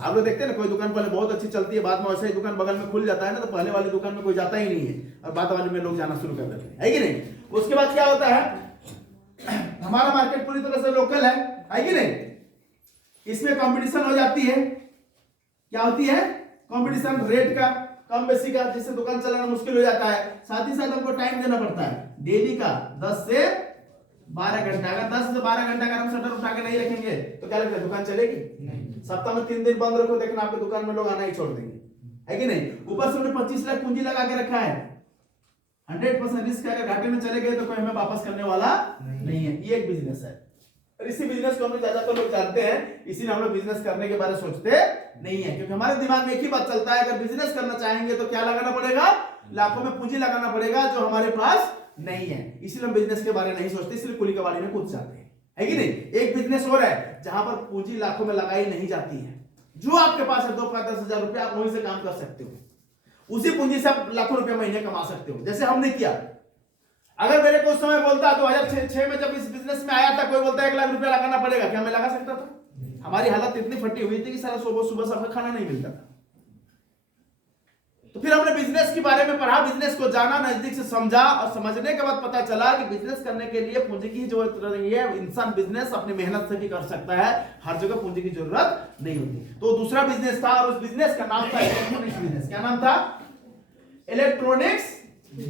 आप लोग देखते हैं ना, कोई दुकान पहले बहुत अच्छी चलती है, बाद में वैसे ही दुकान बगल में खुल जाता है ना, तो पहले वाली दुकान में कोई जाता ही नहीं है और बाद वाली में लोग जाना शुरू कर देते हैं, है कि नहीं? उसके बाद क्या होता है, हमारा मार्केट पूरी तरह से लोकल है कि नहीं? इसमें कंपटीशन हो जाती है। क्या होती है? कंपटीशन रेट का, कम बेसी का, जिससे दुकान चलाना मुश्किल हो जाता है। साथ ही साथ हमको टाइम देना पड़ता है डेली का 10 से 12 घंटा। अगर 10 से 12 घंटा अगर हम शटर उठा के नहीं रखेंगे तो क्या लगता है दुकान चलेगी? नहीं। सप्ताह में 3 दिन बंद रखो, देखना आपकी दुकान में लोग आना ही छोड़ देंगे, है कि नहीं? ऊपर से हमने 25 लाख पूंजी लगा के रखा है, 100% रिस्क। अगर घाटे में चले गए तो कोई हमें वापस करने वाला नहीं है। ये एक बिजनेस है, और इसी बिजनेस को हम ज्यादातर लोग जानते हैं, इसीलिए हम लोग बिजनेस करने के बारे में सोचते नहीं है, क्योंकि हमारे दिमाग में एक ही बात चलता है, अगर बिजनेस करना चाहेंगे तो क्या लगाना पड़ेगा? लाखों में पूंजी लगाना पड़ेगा, जो हमारे पास नहीं है। इसलिए हम बिजनेस के बारे में नहीं सोचते, इसलिए कुली कबाड़ी में कूद जाते हैं, है कि नहीं? एक बिजनेस और है जहां पर पूंजी लाखों में लगाई नहीं जाती है। जो आपके पास है 2-10 हजार रुपया, आप वहीं से काम कर सकते हो, उसी पूंजी से आप लाखों रुपए महीने कमा सकते हो, जैसे हमने किया। अगर मेरे को उस समय बोलता 2006 में जब इस बिजनेस में आया था, कोई बोलता 1 लाख रुपया लगाना पड़ेगा, क्या मैं लगा सकता था? हमारी हालत इतनी फटी हुई थी कि सारा सुबह सबका खाना नहीं मिलता था। तो फिर हमने बिजनेस के बारे में पढ़ा, बिजनेस को जाना, नजदीक से समझा, और समझने के बाद पता चला कि बिजनेस करने के लिए पूंजी की जरूरत नहीं है। इंसान बिजनेस अपनी मेहनत से भी कर सकता है, हर जगह पूंजी की जरूरत नहीं होती। तो दूसरा बिजनेस था, और उस बिजनेस का नाम था इलेक्ट्रॉनिक्स बिजनेस। क्या नाम था? Electronics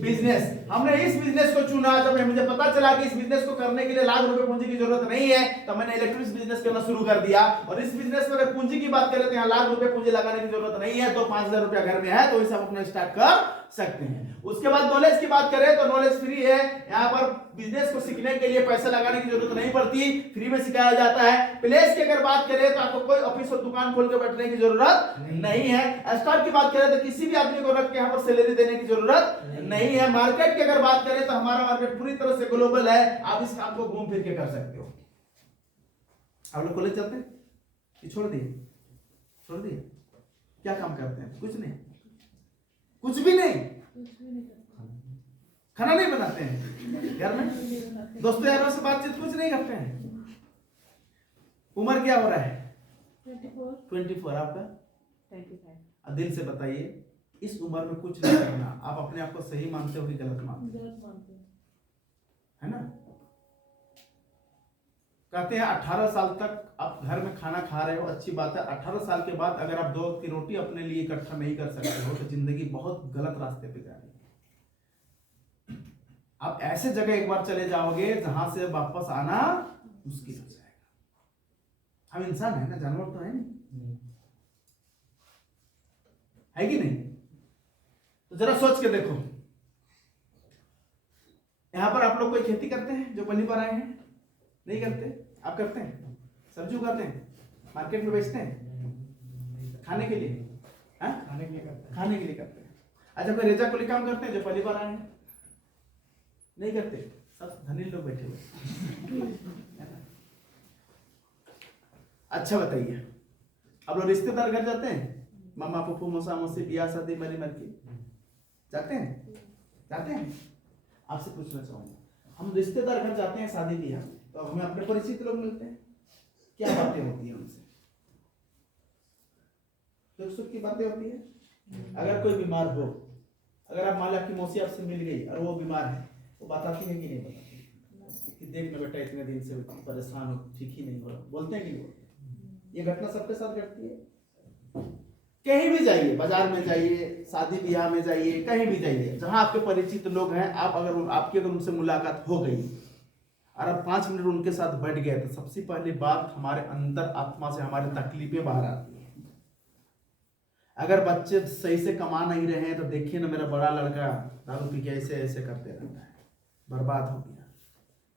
business. हमने इस बिजनेस को चुना जब मुझे पता चला कि इस बिजनेस को करने के लिए लाख रुपए पूंजी की जरूरत नहीं है, तो मैंने इलेक्ट्रॉनिक्स बिजनेस करना शुरू कर दिया। और इस बिजनेस में अगर पूंजी की बात करें तो यहाँ लाख रुपए पूंजी लगाने की जरूरत नहीं है, 2-5 हजार रुपया घर में है तो इसे हम अपना स्टार्ट कर सकते हैं। उसके बाद नॉलेज की बात करें तो नॉलेज फ्री है। यहाँ पर बिजनेस को सीखने के लिए पैसा लगाने की जरूरत नहीं पड़ती, फ्री में सिखाया जाता है। प्लेस की अगर बात करें तो आपको कोई ऑफिस और दुकान खोल के बैठने की जरूरत नहीं है। स्टाफ की बात करें तो किसी भी आदमी को रख के यहाँ पर सैलरी देने की जरूरत नहीं है। मार्केट की अगर बात करें तो हमारा मार्केट पूरी तरह से ग्लोबल है, आप इस काम को घूम फिर के कर सकते हो। आप लोग कॉलेज चलते हैं कि छोड़ दिए? छोड़ दिए। क्या काम करते हैं? कुछ नहीं, कुछ भी नहीं, खाना नहीं बनाते हैं घर में, दोस्तों यारों से बातचीत कुछ नहीं करते हैं। उम्र क्या हो रहा है? 24। आपका 25। दिल से बताइए, इस उम्र में कुछ नहीं करना, आप अपने आप को सही मानते हो कि गलत मानते हो? है ना? कहते हैं 18 साल तक आप घर में खाना खा रहे हो, अच्छी बात है। 18 साल के बाद अगर आप 2 वक्त की रोटी अपने लिए इकट्ठा नहीं कर सकते हो तो जिंदगी बहुत गलत रास्ते पे जा रही है। आप ऐसे जगह एक बार चले जाओगे जहां से वापस आना मुश्किल हो जाएगा। हम इंसान है ना, जानवर तो है नहीं, है कि नहीं? तो जरा सोच के देखो, यहां पर आप लोग कोई खेती करते हैं जो पहली बार आए हैं? नहीं करते? आप करते हैं? सब्जी उगाते हैं, मार्केट में बेचते हैं, खाने के लिए? खाने के लिए करते हैं। खाने के लिए करते हैं। अच्छा, कोई रेजा कोई काम करते हैं जो पहली बार आए हैं? नहीं करते, सब धनी लोग बैठे हुए। अच्छा बताइए, आप लोग रिश्तेदार घर जाते हैं? मामा पप्पू मौसा मौसी, ब्याह शादी, मरी मरकी जाते हैं? जाते हैं? आपसे पूछना चाहूंगा, हम रिश्तेदार घर जाते हैं शादी ब्याह, तो हमें अपने परिचित लोग मिलते हैं, क्या बातें होती हैं उनसे? दुख सुख की बातें होती है। अगर कोई बीमार हो, अगर आप मान लो कि मौसी आपसे मिल गई और वो बीमार है, वो बताती है कि नहीं बताती कि देख ना बेटा इतने दिन से परेशान हो, ठीक ही नहीं हो रहा? बोलते हैं कि नहीं बोलते? ये घटना सबके साथ घटती है। कहीं भी जाइए, बाजार में जाइए, शादी ब्याह में जाइए, कहीं भी जाइए जहां आपके परिचित लोग हैं, आप अगर आपकी अगर उनसे मुलाकात हो गई और आप 5 मिनट उनके साथ बैठ गए, तो सबसे पहली बात हमारे अंदर आत्मा से हमारी तकलीफें बाहर आती हैं। अगर बच्चे सही से कमा नहीं रहे हैं तो देखिए ना, मेरा बड़ा लड़का दारू पी के ऐसे ऐसे करते रहता है, बर्बाद हो गया।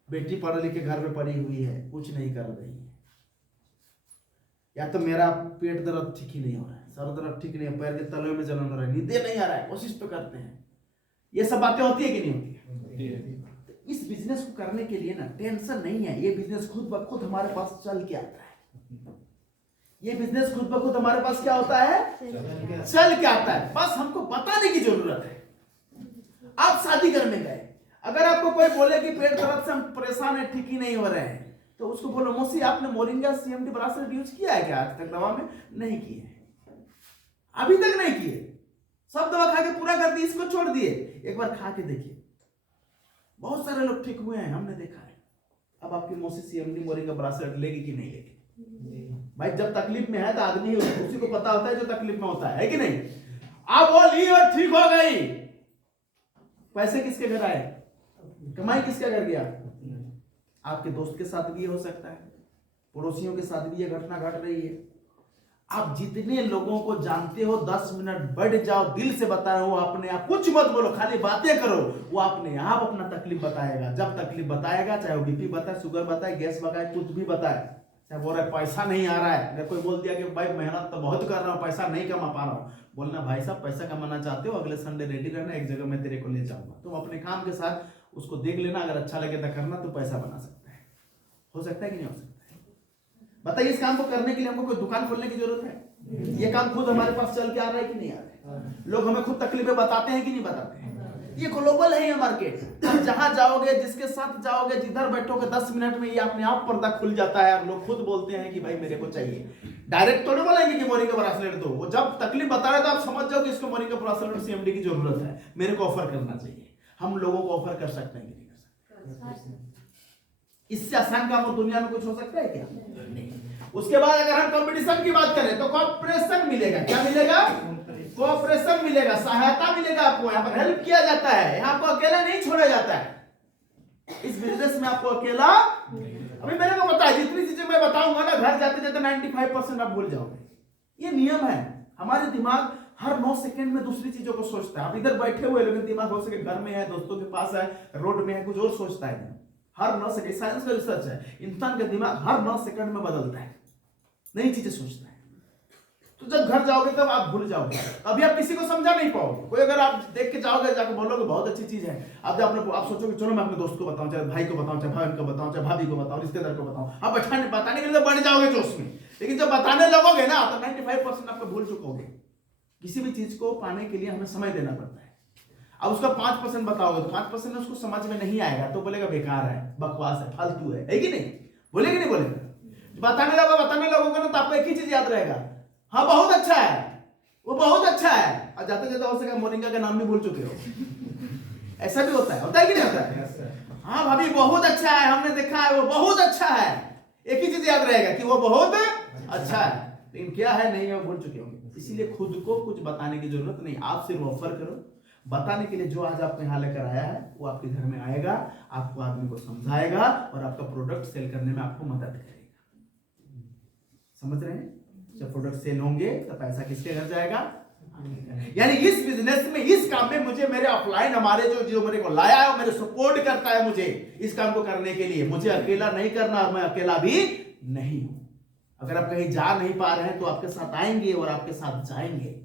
बेटी पढ़ लिख के घर में पड़ी हुई है, कुछ नहीं कर रही है, या तो मेरा पेट दर्द ठीक ही नहीं हो रहा है, सर दर्द ठीक नहीं है, पैर के तलवे में जलन हो रहा है, नींदे नहीं आ रहा है, कोशिश तो करते हैं। ये सब बातें होती है कि नहीं होती है? इस बिजनेस को करने के लिए ना टेंशन नहीं है, ये बिजनेस खुद ब खुद हमारे पास चल के आता है। ये बिजनेस खुद ब खुद हमारे पास क्या होता है? चल के आता है, बस हमको बताने की जरूरत है। आप शादी करने गए, अगर आपको कोई बोले कि पेट दर्द से हम परेशान है, ठीक ही नहीं हो रहे हैं, तो उसको बोलो मौसी आपने मोरिंगा CMD ब्रासलेट यूज किया है क्या आज तक दवा में? नहीं किए, अभी तक नहीं किए, सब दवा खा के पूरा कर दी, इसको छोड़ दिए। एक बार खा के देखिए, बहुत सारे लोग ठीक हुए हैं, हमने देखा है। अब आपकी मौसी CMD मोरिंगा ब्रासलेट लेगी कि नहीं लेगी? भाई जब तकलीफ में है तो आदमी उसी को पता होता है जो तकलीफ में होता है कि नहीं? अब वो ली और ठीक हो गई, पैसे किसके घर आए? कमाई किसके घर गया? आपके दोस्त के साथ भी ये हो सकता है, पड़ोसियों के साथ भी ये घटना घट रही है। आप जितने लोगों को जानते हो 10 मिनट बैठ जाओ, दिल से बताओ, वो अपने आप कुछ मत बोलो, खाली बातें करो, वो अपने आप अपना तकलीफ बताएगा। जब तकलीफ बताएगा, चाहे वो BP बताए, शुगर बताए, गैस बताए, कुछ भी बताए, चाहे बोल रहा है पैसा नहीं आ रहा है, अगर कोई बोल दिया कि भाई मेहनत तो बहुत कर रहा हूँ, पैसा नहीं कमा पा रहा हूँ, बोलना भाई साहब पैसा कमाना चाहते हो, अगले संडे रेडी रहना, एक जगह मैं तेरे को ले जाऊंगा, तुम अपने काम के साथ उसको देख लेना, अगर अच्छा लगे तो करना, तो पैसा बना सकता है। हो सकता है कि नहीं हो सकता है? बताइए, इस काम को करने के लिए हमको कोई दुकान खोलने की जरूरत है? ये काम खुद हमारे पास चल के आ रहा है कि नहीं आ रहा है? लोग हमें खुद तकलीफें बताते हैं कि नहीं बताते हैं? ये ग्लोबल है ये मार्केट। आप जहां जाओगे, जिसके साथ जाओगे, जिधर बैठोगे, 10 मिनट में ये अपने आप पर्दा खुल जाता है और लोग खुद बोलते हैं कि भाई मेरे को चाहिए। डायरेक्ट थोड़ी बोलेंगे कि मोरिंगा ब्रासलेट दो, वो जब तकलीफ बता रहे तो आप समझ जाओ कि इसको मोरिंगा ब्रासलेट और CMD की जरूरत है, मेरे को ऑफर करना चाहिए। हम लोगों को ऑफर कर सकते हैं कि नहीं कर सकते? इससे आसान काम और दुनिया में कुछ हो सकता है क्या? नहीं। उसके बाद अगर हम कंपटीशन की बात करें तो कॉर्पोरेशन मिलेगा। क्या मिलेगा? कोऑपरेशन मिलेगा, सहायता मिलेगा, आपको यहाँ पर हेल्प किया जाता है, यहाँ आपको अकेला नहीं छोड़ा जाता है। इस बिजनेस में आपको अकेला, अभी मेरे को पता है जितनी चीजें मैं बताऊंगा ना, घर जाते जाते 95% आप भूल जाओगे। ये नियम है, हमारे दिमाग हर 9 सेकंड में दूसरी चीजों को सोचता है। आप इधर बैठे हुए लेकिन दिमाग हो सके घर में है, दोस्तों के पास है, रोड में है, कुछ और सोचता है। हर 9 सेकंड, साइंस का रिसर्च है, इंसान का दिमाग हर 9 सेकंड में बदलता है, नई चीजें सोचता है। तो जब घर जाओगे तब आप भूल जाओगे, अभी आप किसी को समझा नहीं पाओगे। कोई अगर आप देख के जाओगे, जाके बोलोगे बहुत अच्छी चीज है, आप सोचोगे चलो मैं अपने दोस्त को बताऊं, चाहे भाई को बताऊं, चाहे बहन को बताऊं, चाहे भाभी को बताऊं, रिश्तेदार को बताऊं, आप बताने के लिए बढ़ जाओगे जोश में। लेकिन जब बताने लगोगे ना तो 95% आपको भूल चुकोगे। किसी भी चीज को पाने के लिए हमें समय देना पड़ता है। अब उसका 5% बताओगे तो 5% उसको समझ में नहीं आएगा, तो बोलेगा बेकार है, बकवास है, फालतू है कि नहीं? बोलेगा नहीं बोलेगा? बताने लगोगे ना तो आपको एक ही चीज याद रहेगा, हाँ बहुत अच्छा है, वो बहुत अच्छा है, और जाते जाते हो सके मोरिंगा का नाम भी भूल चुके हो। ऐसा भी होता है कि नहीं होता है? हाँ भाभी बहुत अच्छा है, हमने देखा है, वो बहुत अच्छा है, एक ही चीज याद रहेगा कि वो बहुत अच्छा है, लेकिन क्या है नहीं है भूल चुके होंगे। इसीलिए खुद को कुछ बताने की जरूरत नहीं, आप सिर्फ ऑफर करो। बताने के लिए जो आज आपको यहाँ लेकर आया है वो आपके घर में आएगा, आपको आदमी को समझाएगा और आपका प्रोडक्ट सेल करने में आपको मदद करेगा। समझ रहे हैं? जब प्रोडक्ट सेल होंगे तो पैसा किसके घर जाएगा? यानी इस बिजनेस में, इस काम में मुझे मेरे ऑफलाइन हमारे जो मेरे को लाया है, मेरे सपोर्ट करता है मुझे इस काम को करने के लिए। मुझे अकेला नहीं करना और मैं अकेला भी नहीं हूं। अगर आप कहीं जा नहीं पा रहे हैं तो आपके साथ आएंगे और आपके साथ जाएंगे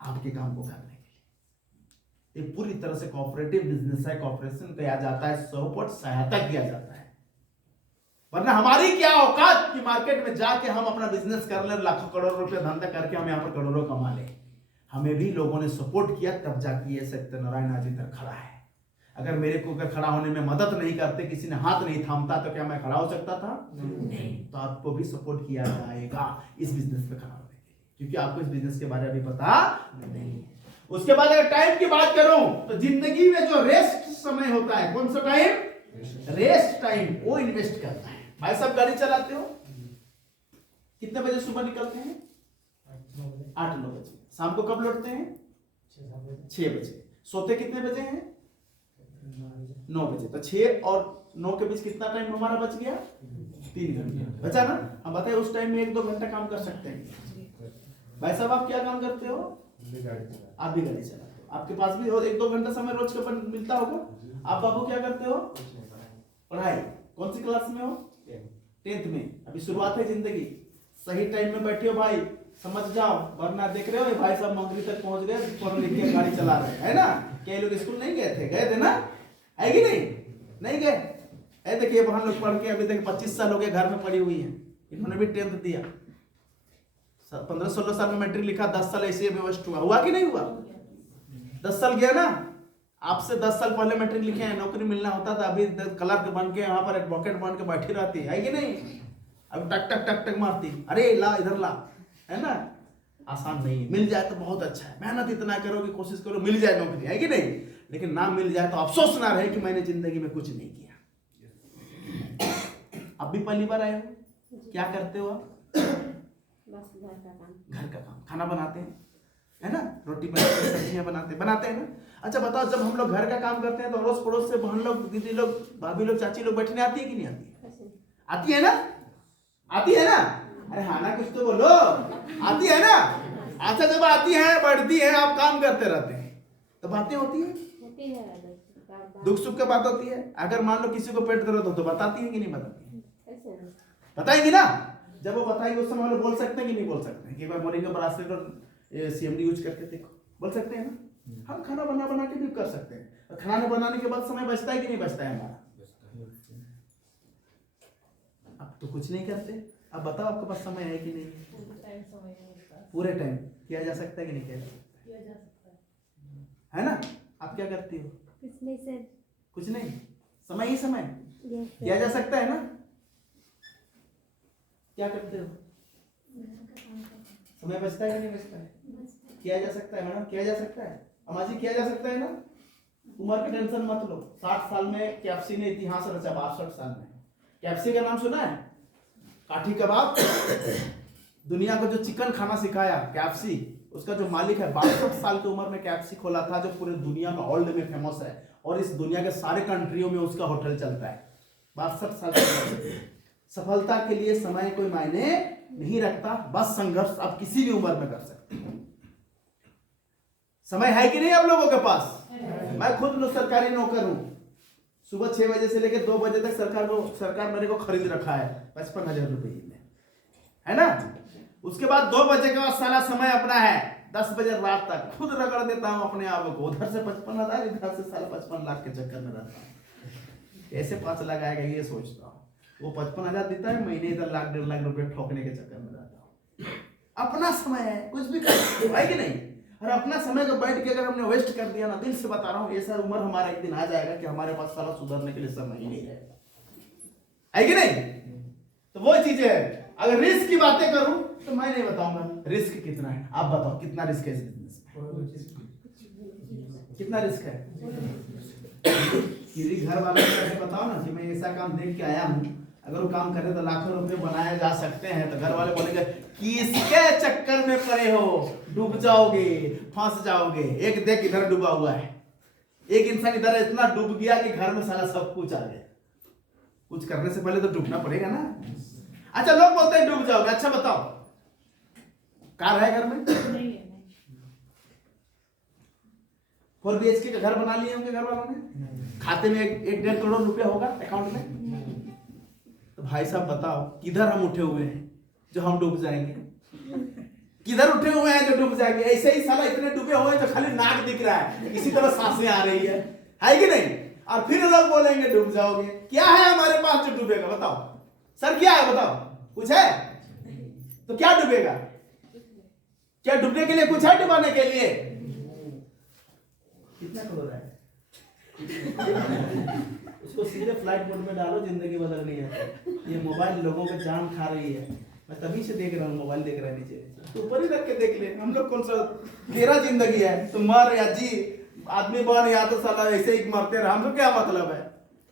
आपके काम को करने के लिए। ये पूरी तरह से कोऑपरेटिव बिजनेस है, कोऑपरेशन किया जाता है, सपोर्ट सहायता किया जाता है। वरना हमारी क्या औकात कि मार्केट में जाके हम अपना बिजनेस कर ले, लाखों करोड़ों रुपए धंधा करके हम यहाँ पर करोड़ों कमा ले। हमें भी लोगों ने सपोर्ट किया तब जाके ये सत्यनारायण आज इधर खड़ा है। अगर मेरे को खड़ा होने में मदद नहीं करते, किसी ने हाथ नहीं थामता, तो क्या मैं खड़ा हो सकता था? नहीं। तो आपको भी सपोर्ट किया जाएगा इस बिजनेस पे खड़ा होने के लिए, क्योंकि आपको इस बिजनेस के बारे में अभी पता नहीं है। उसके बाद अगर टाइम की बात करूं तो जिंदगी में जो रेस्ट समय होता है, कौन सा टाइम? रेस्ट टाइम, वो इन्वेस्ट करना है। भाई साहब गाड़ी चलाते हो, कितने बजे सुबह निकलते हैं? 8-9 बजे। शाम को कब लौटते हैं? 6 बजे। सोते कितने बजे हैं? 9 बजे। तो 6 और 9 के बीच कितना टाइम हमारा बच गया? 3 घंटे बचा ना। हम बताए उस टाइम में 1-2 घंटा काम कर सकते हैं। भाई साहब आप क्या काम करते हो? आप भी गाड़ी चलाते हो, आपके पास भी 1-2 घंटा समय रोज का मिलता होगा। आप बाबू क्या करते हो? पढ़ाई कौन सी क्लास में हो? 10th में। अभी शुरुआत है जिंदगी, सही टाइम में बैठे हो भाई, समझ जाओ, वरना देख रहे हो ये भाई साहब मंगरी तक पहुंच गए, पढ़ लिख के गाड़ी चला रहे हैं, है ना? कई लोग स्कूल नहीं गए थे ना, है कि नहीं गए? ऐ देखिए हम लोग पढ़ के अभी तक 25 साल हो गए घर में पड़ी हुई है, इन्होंने भी 10th दिया, 15-16 साल में मैट्रिक लिखा, 10 साल ऐसे वेस्ट हुआ कि नहीं हुआ? 10 साल गया ना, आपसे 10 साल पहले मैट्रिक लिखे हैं, नौकरी मिलना होता था, अभी क्लर्क बन के यहाँ पर एडवोकेट बन के बैठी रहती है कि नहीं? अब टक टक टक टक मारती, अरे ला इधर ला, है ना? आसान नहीं, मिल जाए तो बहुत अच्छा है, मेहनत इतना करो कि कोशिश करो मिल जाए नौकरी, है कि नहीं? लेकिन ना मिल जाए तो अफसोस ना रहे कि मैंने जिंदगी में कुछ नहीं किया। अब भी पहली बार आए हो, क्या करते हो आप? बस घर का काम, खाना बनाते हैं, है ना? रोटी बनाते हैं, सब्जियां बनाते हैं ना? अच्छा बताओ, जब हम लोग घर का काम करते हैं तो अड़ोस पड़ोस से बहन लोग, दीदी लोग, भाभी लोग, चाची लोग बैठने आती है कि नहीं आती है? आती है ना? आती है ना? अरे हाँ ना, कुछ तो बोलो, आती है ना? अच्छा जब आती है, बैठती है, आप काम करते रहते हैं तो बातें होती है, दुख सुख की बात होती है। अगर मान लो किसी को पेट दर्द हो तो बताती है कि नहीं बताती है? बताएंगी ना? जब वो बताएंगे उस समय बोल सकते हैं कि नहीं बोल सकते हैं कि एक बार मोरिंगा ब्रासलेट और सीएमडी यूज करके देखो, बोल सकते हैं ना? हम खाना बना के भी कर सकते हैं। खाना बनाने के बाद समय बचता है कि नहीं बचता है हमारा? अब तो कुछ नहीं करते। अब बताओ आपके पास समय है कि नहीं? पूरे टाइम किया जा सकता है कि नहीं किया जा सकता है ना? आप क्या करती हो? कुछ नहीं सर। कुछ नहीं, समय ही समय किया जा सकता है ना? क्या करते हो? समय बचता है कि नहीं बचता है? किया जा सकता है मैडम, किया जा सकता है, अम्मा जी किया जा सकता है ना? उम्र की टेंशन मत लो। 60 साल में कैप्सी ने इतिहास रचा, 62 साल में। कैप्सी का नाम सुना है? काठी कबाब दुनिया को जो चिकन खाना सिखाया कैप्सी, उसका जो मालिक है 62 साल की उम्र में कैप्सी खोला था, जो पूरे दुनिया में वर्ल्ड में फेमस है और इस दुनिया के सारे कंट्रियों में उसका होटल चलता है। 62 साल की सफलता के लिए समय कोई मायने नहीं रखता, बस संघर्ष आप किसी भी उम्र में कर सकते हैं। समय है कि नहीं आप लोगों के पास? मैं खुद सरकारी नौकर हूं, सुबह 6 बजे से लेकर 2 बजे तक सरकार मेरे को खरीद रखा है 55,000 रुपये में, है ना? उसके बाद 2 बजे के बाद सारा समय अपना है, 10 बजे रात तक खुद रगड़ देता हूं अपने आप को, उधर से 55,000, इधर से 55 लाख के चक्कर में रहता हूं। कैसे 5 लाख आएगा ये सोचता हूँ। वो 55,000 देता है, महीने इधर लाख 1.5 लाख रुपए ठोकने के चक्कर में रहता हूँ। अपना समय है, कुछ भी कर है कि नहीं? और अपना समय को बैठ के अगर हमने वेस्ट कर दिया ना, दिल से बता रहा हूँ, ऐसा उम्र हमारा एक दिन आ जाएगा कि हमारे पास सारा सुधरने के लिए समय ही नहीं रहेगा, है कि नहीं? तो वो चीजें है। अगर रिस्क की बातें करूं तो मैं नहीं बताऊंगा रिस्क कितना है, आप बताओ कितना रिस्क है इस बिजनेस में? कितना रिस्क है? किसी घर वाले को बताओ ना कि मैं ऐसा काम देख के आया हूं, अगर वो काम करे तो लाखों रुपए बनाए जा सकते हैं, तो घर वाले बोलेंगे किसके चक्कर में पड़े हो, डूब जाओगे, फंस जाओगे। एक देख इधर डूबा हुआ है, एक इंसान इधर इतना डूब गया कि घर में सारा सब कुछ आ गया। कुछ करने से पहले तो डूबना पड़ेगा ना। अच्छा लोग बोलते हैं डूब जाओगे, अच्छा बताओ कार है घर में? नहीं है। 4 BHK का घर बना लिए होंगे घर वालों ने, खाते में 1-1.5 करोड़ रुपया होगा अकाउंट में। तो भाई साहब बताओ किधर हम उठे हुए हैं जो हम डूब जाएंगे? किधर उठे हुए हैं जो डूब जाएंगे? ऐसे ही साला इतने डूबे हुए हैं जो खाली नाक दिख रहा है, इसी तरह सांसें आ रही है कि नहीं? और फिर लोग बोलेंगे डूब जाओगे। क्या है हमारे पास जो डूबेगा? बताओ सर, क्या है बताओ? कुछ है तो क्या डूबेगा? क्या डूबने के लिए कुछ है? डुबाने के लिए कितना करोड़ है? उसको सीधे फ्लाइट मोड में डालो, जिंदगी बदलनी है। ये मोबाइल लोगों को जान खा रही है। मैं तभी से देख रहा हूँ, मोबाइल देख रहा है नीचे, तो ऊपर ही रख के देख ले। हम लोग कौन सा तेरा जिंदगी है, तुम मर या जी, आदमी बन या तो साला ऐसे ही मरते रहे, हमको क्या मतलब है?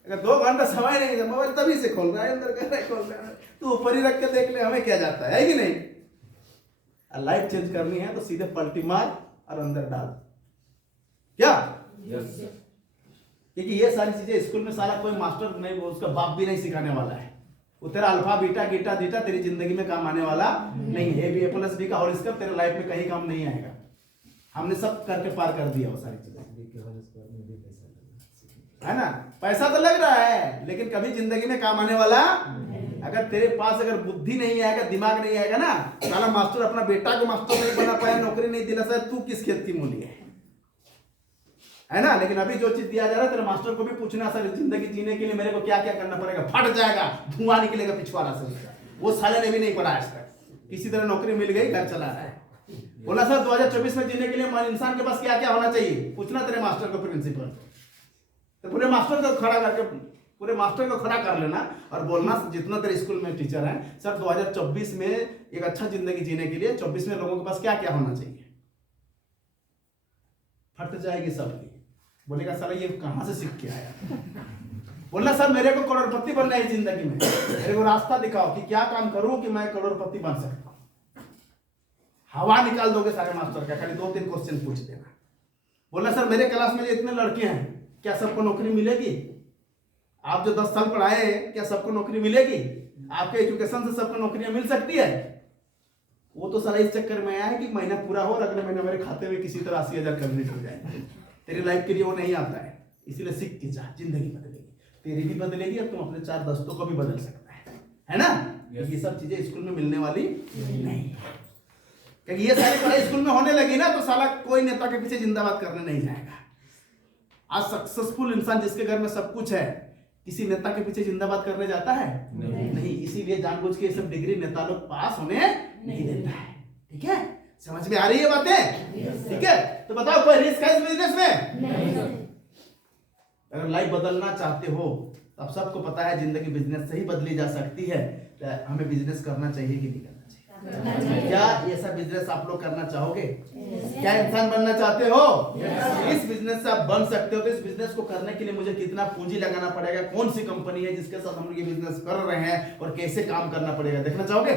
अगर 2 घंटा समय नहीं है, मोबाइल तभी से खोल रहा है, अंदर कर रहा है, खोल रहा है, तो ऊपर ही रख के देख ले, हमें क्या जाता है कि नहीं? लाइफ चेंज करनी है तो सीधे पलटी मार और अंदर डाल, क्या? क्योंकि ये सारी चीजें स्कूल में सारा कोई मास्टर नहीं, उसका बाप भी नहीं सिखाने वाला है। वो तेरा अल्फा बीटा गीटा थीटा तेरी जिंदगी में काम आने वाला नहीं है। A B A+ B का होल स्क्वायर तेरे लाइफ में कहीं काम नहीं आएगा। हमने सब करके पार कर दिया वो सारी चीजें। है ना। पैसा तो लग रहा है लेकिन कभी जिंदगी में काम आने वाला। अगर तेरे पास अगर बुद्धि नहीं आएगा, दिमाग नहीं आएगा ना, साला मास्टर अपना बेटा को मास्टर नहीं बना पाया, नौकरी नहीं दिला सर, तू किस खेत की मूली है ना। लेकिन अभी जो चीज दिया जा रहा है तेरे मास्टर को भी पूछना, सर जिंदगी जीने के लिए मेरे को क्या क्या करना पड़ेगा, फट जाएगा, धुआं निकलेगा पिछवाड़ा से। वो साले ने भी नहीं पढ़ा आज तक, किसी तरह नौकरी मिल गई, घर चला रहा है। बोला सर 2024 में जीने के लिए इंसान के पास क्या क्या होना चाहिए, पूछना तेरे मास्टर को, प्रिंसिपल। तो पूरे मास्टर को खड़ा करके, पूरे मास्टर को खड़ा कर लेना और बोलना जितना तेरे स्कूल में टीचर है, सर 2024 में एक अच्छा जिंदगी जीने के लिए 24 में लोगों के पास क्या क्या होना चाहिए। फट जाएगी सबकी। बोलेगा सर ये कहां से सीख के आया। बोलना सर मेरे को करोड़पति बनना है जिंदगी में, मेरे को रास्ता दिखाओ कि क्या काम करूं कि मैं करोड़पति बन सकता हूं। हवा निकाल दोगे सारे मास्टर का, खाली 2-3 क्वेश्चन पूछ देना। बोलना सर मेरे क्लास में इतने लड़के हैं, क्या सबको नौकरी मिलेगी? आप जो 10 साल पढ़ाए क्या सबको नौकरी मिलेगी? आपके एजुकेशन से सबको नौकरियां मिल सकती है? वो तो सारा इस चक्कर में आया है कि महीना पूरा हो और अगले महीने मेरे खाते में किसी तरह 80,000 कंप्लीट हो जाए। तेरी लाइफ के लिए वो नहीं आता है, इसीलिए सीख के जा, जिंदगी बदलेगी, तेरी भी बदलेगी और तुम अपने 4 दोस्तों को भी बदल सकता है ना। ये सब चीजें स्कूल में मिलने वाली नहीं है, क्योंकि ये सारी पढ़ाई स्कूल में होने लगी ना तो साला कोई नेता के पीछे जिंदाबाद करने नहीं जाएगा। आज सक्सेसफुल इंसान जिसके घर में सब कुछ है, किसी नेता के पीछे जिंदाबाद करने जाता है? नहीं। इसीलिए जानबूझ के सब डिग्री नेता लोग पास होने नहीं देता है। ठीक है, समझ में आ रही है बातें? ठीक है, तो बताओ कोई रिस्क है इस बिजनेस में? नहीं। अगर लाइफ बदलना चाहते हो तो अब सबको पता है जिंदगी बिजनेस से ही बदली जा सकती है। तो हमें बिजनेस करना चाहिए कि नहीं करना चाहिए? क्या ये सब बिजनेस आप लोग करना चाहोगे? क्या इंसान बनना चाहते हो? इस बिजनेस से आप बन सकते हो। तो इस बिजनेस को करने के लिए मुझे कितना पूंजी लगाना पड़ेगा, कौन सी कंपनी है जिसके साथ हम लोग ये बिजनेस कर रहे हैं और कैसे काम करना पड़ेगा, देखना चाहोगे?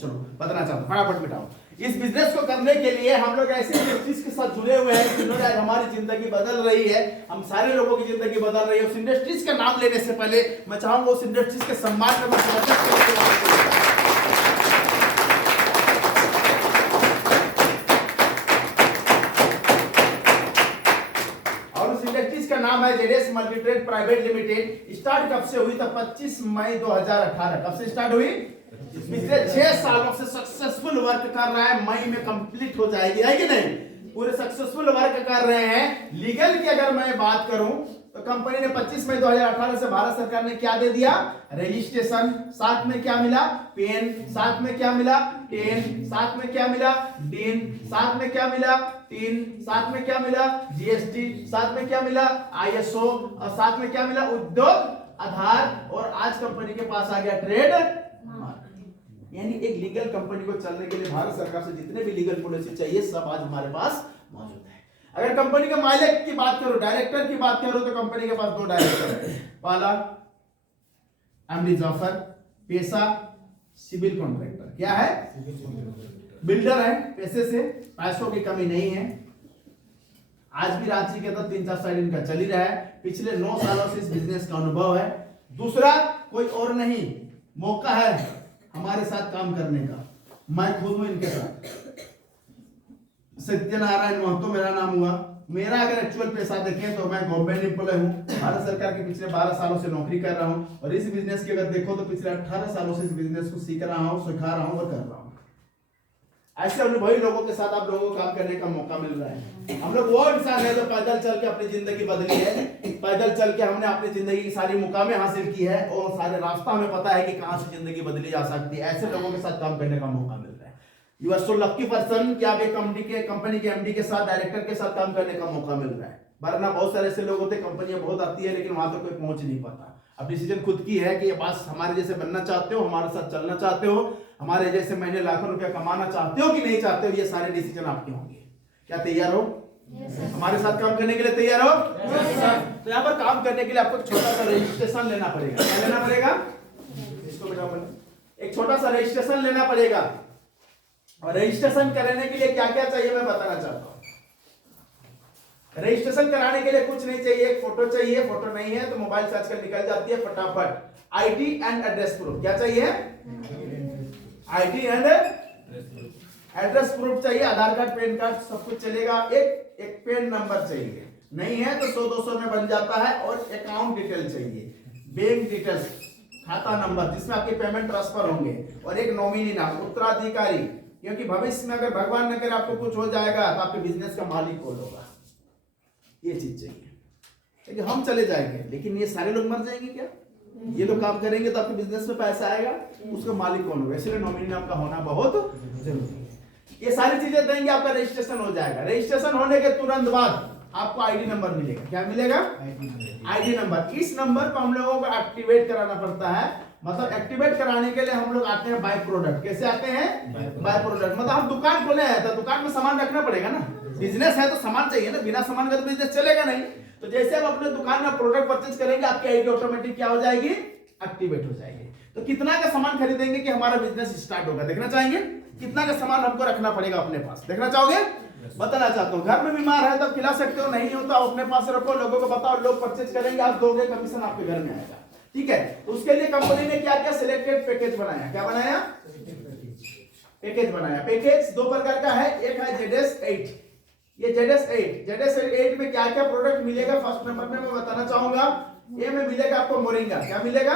चलो बताना चाहता हूँ, फटाफट मिटाओ। इस बिजनेस को करने के लिए हम लोग ऐसे इंडस्ट्रीज के साथ जुड़े हुए हैं जिन्होंने आज हमारी जिंदगी बदल रही है, हम सारे लोगों की जिंदगी बदल रही है। उस इंडस्ट्रीज का नाम लेने से पहले मैं चाहूंगा उस इंडस्ट्रीज के सम्मान में और उस इंडस्ट्रीज का नाम है जेडेस मल्टीट्रेड प्राइवेट लिमिटेड। स्टार्ट कब से हुई? तो 25 मई 2018। कब से स्टार्ट हुई? पिछले 6 सालों से सक्सेसफुल वर्क कर रहा है, मई में कंप्लीट हो जाएगी, है कि नहीं? पूरे सक्सेसफुल वर्क कर रहे हैं। लीगल की अगर मैं बात करूं तो कंपनी ने 25 मई 2018 से भारत सरकार ने क्या दे दिया? रजिस्ट्रेशन, साथ में क्या मिला? पेन, साथ में क्या मिला? टेन, साथ में क्या मिला? डीन, साथ में क्या मिला? 3, साथ में क्या मिला? जीएसटी, साथ में क्या मिला? आईएसओ, और साथ में क्या मिला? उद्योग आधार। और आज कंपनी के पास आ गया ट्रेड, यानी एक लीगल कंपनी को चलने के लिए भारत सरकार से जितने भी लीगल पॉलिसी चाहिए सब आज हमारे पास मौजूद है। अगर कंपनी के मालिक की बात करो, डायरेक्टर की बात करो, तो कंपनी के पास 2 डायरेक्टर है। पहला एमडी जाफर, पेशा सिविल कॉन्ट्रैक्टर। क्या है? बिल्डर है, पैसे से, पैसों की कमी नहीं है। आज भी रांची के अंदर 3-4 साइड इनका चल ही रहा है। पिछले 9 सालों से इस बिजनेस का अनुभव है। दूसरा कोई और नहीं, मौका है हमारे साथ काम करने का। मैं खुद हूं इनके साथ, सत्यनारायण महतो मेरा नाम हुआ। मेरा अगर एक्चुअल पैसा देखें तो मैं गवर्नमेंट एम्प्लॉय हूं, भारत सरकार के पिछले 12 सालों से नौकरी कर रहा हूं। और इस बिजनेस की अगर देखो तो पिछले 18 सालों से इस बिजनेस को सीख रहा हूं, सिखा रहा हूं और कर रहा हूं। ऐसे अनुभवी लोगों के साथ आप लोगों को काम करने का मौका मिल रहा है। हम लोग वो इंसान है जो पैदल चल के अपनी जिंदगी बदली है, पैदल चल के हमने अपनी जिंदगी की सारी मुकामें हासिल की है और सारे रास्ता हमें पता है कि कहां से जिंदगी बदली जा सकती है। ऐसे लोगों के साथ काम करने का मौका मिल रहा है। You are so lucky person कि आप एक कंपनी के एमडी के साथ, डायरेक्टर के साथ काम करने का मौका मिल रहा है। वरना बहुत सारे ऐसे लोग होते, कंपनियां बहुत आती है लेकिन वहां तक कोई पहुंच नहीं पाता। अब डिसीजन खुद की है कि ये बस हमारे जैसे बनना चाहते हो, हमारे साथ चलना चाहते हो, हमारे जैसे महीने लाखों रुपया कमाना चाहते हो कि नहीं चाहते हो, ये सारे डिसीजन आपके होंगे। क्या तैयार हो? हमारे साथ काम करने के लिए तैयार हो? तो यहाँ पर काम करने के लिए आपको छोटा सा रजिस्ट्रेशन लेना पड़ेगा। क्या लेना पड़ेगा? इसको बेटा एक छोटा सा रजिस्ट्रेशन लेना पड़ेगा। और रजिस्ट्रेशन कराने के लिए क्या क्या चाहिए मैं बताना चाहता हूँ। रजिस्ट्रेशन कराने के लिए कुछ नहीं चाहिए, एक फोटो चाहिए। फोटो नहीं है तो मोबाइल सर्च कर निकल जाती है फटाफट। ID and address proof. क्या चाहिए? आईडी एंड एड्रेस प्रूफ चाहिए। आधार कार्ड, पैन कार्ड सब कुछ चलेगा। एक पेन नंबर चाहिए। नहीं है तो 100-200 में बन जाता है। और अकाउंट डिटेल चाहिए, बैंक डिटेल्स, खाता नंबर जिसमें आपके पेमेंट ट्रांसफर होंगे, और एक नॉमिनी नाम, उत्तराधिकारी, क्योंकि भविष्य में अगर भगवान न करे आपको कुछ हो जाएगा तो आपके बिजनेस का मालिक कौन होगा, ये चीज चाहिए। लेकिन हम चले जाएंगे लेकिन ये सारे लोग मर जाएंगे क्या? ये लोग काम करेंगे तो आपके बिजनेस में पैसा आएगा, उसका मालिक कौन होगा? इसलिए नॉमिनी नाम का होना बहुत जरूरी है। ये सारी चीजें देंगे, आपका रजिस्ट्रेशन हो जाएगा। रजिस्ट्रेशन होने के तुरंत बाद आपको आईडी नंबर मिलेगा। क्या मिलेगा? ID number. इस नंबर को हम लोगों को एक्टिवेट कराना पड़ता है। मतलब एक्टिवेट कराने के लिए हम लोग आते हैं बाय प्रोडक्ट। कैसे आते हैं? By product. मतलब हम दुकान खोले हैं तो दुकान में सामान रखना पड़ेगा ना, बिजनेस है तो सामान चाहिए ना, बिना सामान का तो बिजनेस चलेगा नहीं। तो जैसे आप अपने दुकान में प्रोडक्ट परचेज करेंगे, आपकी आईडी ऑटोमेटिक क्या हो जाएगी? एक्टिवेट हो जाएगी। तो कितना का सामान खरीदेंगे कि हमारा बिजनेस स्टार्ट होगा? देखना चाहेंगे कितना का सामान हमको रखना पड़ेगा अपने पास? देखना चाहोगे? बताना चाहता हूँ। घर में बीमार है तो खिला सकते हो, नहीं हो तो अपने पास रखो, लोगों को बताओ, लोग परचेज करेंगे, आप दोगे, कमीशन आपके घर में आएगा। ठीक है, तो उसके लिए कंपनी ने क्या क्या सिलेक्टेड पैकेज बनाया। क्या बनाया? पैकेज बनाया। पैकेज दो प्रकार का है, एक है ZS8। ये ZS8 में क्या क्या प्रोडक्ट मिलेगा फर्स्ट नंबर में मैं बताना चाहूंगा। ए में मिलेगा आपको मोरिंगा। क्या मिलेगा?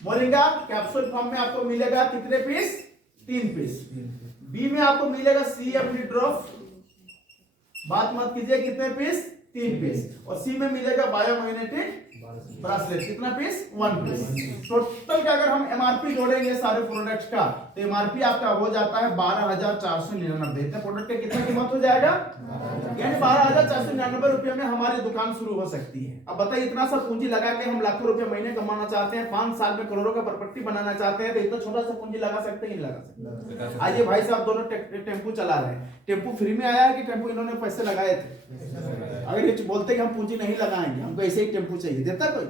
मोरिंगा कैप्सूल फॉर्म में आपको मिलेगा कितने पीस? 3 पीस। बी में आपको मिलेगा CFD ड्रॉप, बात मत कीजिए, कितने पीस? 3 पीस। और सी में मिलेगा बायोमैग्नेटिक ब्रासलेट, कितना पीस? 1 पीस। टोटल का अगर हम एमआरपी जोड़ेंगे सारे प्रोडक्ट्स का तो एमआरपी आपका हो जाता है 12,499। इतने प्रोडक्ट का कितना कीमत हो जाएगा? यानी 12,499 रुपए में हमारी दुकान शुरू हो सकती है। अब बताइए, इतना सा पूंजी लगा के हम लाखों रुपए महीने कमाना चाहते हैं, 5 साल में करोड़ों का प्रॉपर्टी बनाना चाहते हैं, तो इतना छोटा सा पूंजी लगा सकते हैं? नहीं लगा सकते। आज ये भाई साहब दोनों टेम्पू चला रहे हैं, टेम्पू फ्री में आया है कि टेम्पू इन्होंने पैसे लगाए थे? अगर ये बोलते कि हम पूंजी नहीं लगाएंगे, हमको ऐसे ही टेम्पू चाहिए, देता कोई?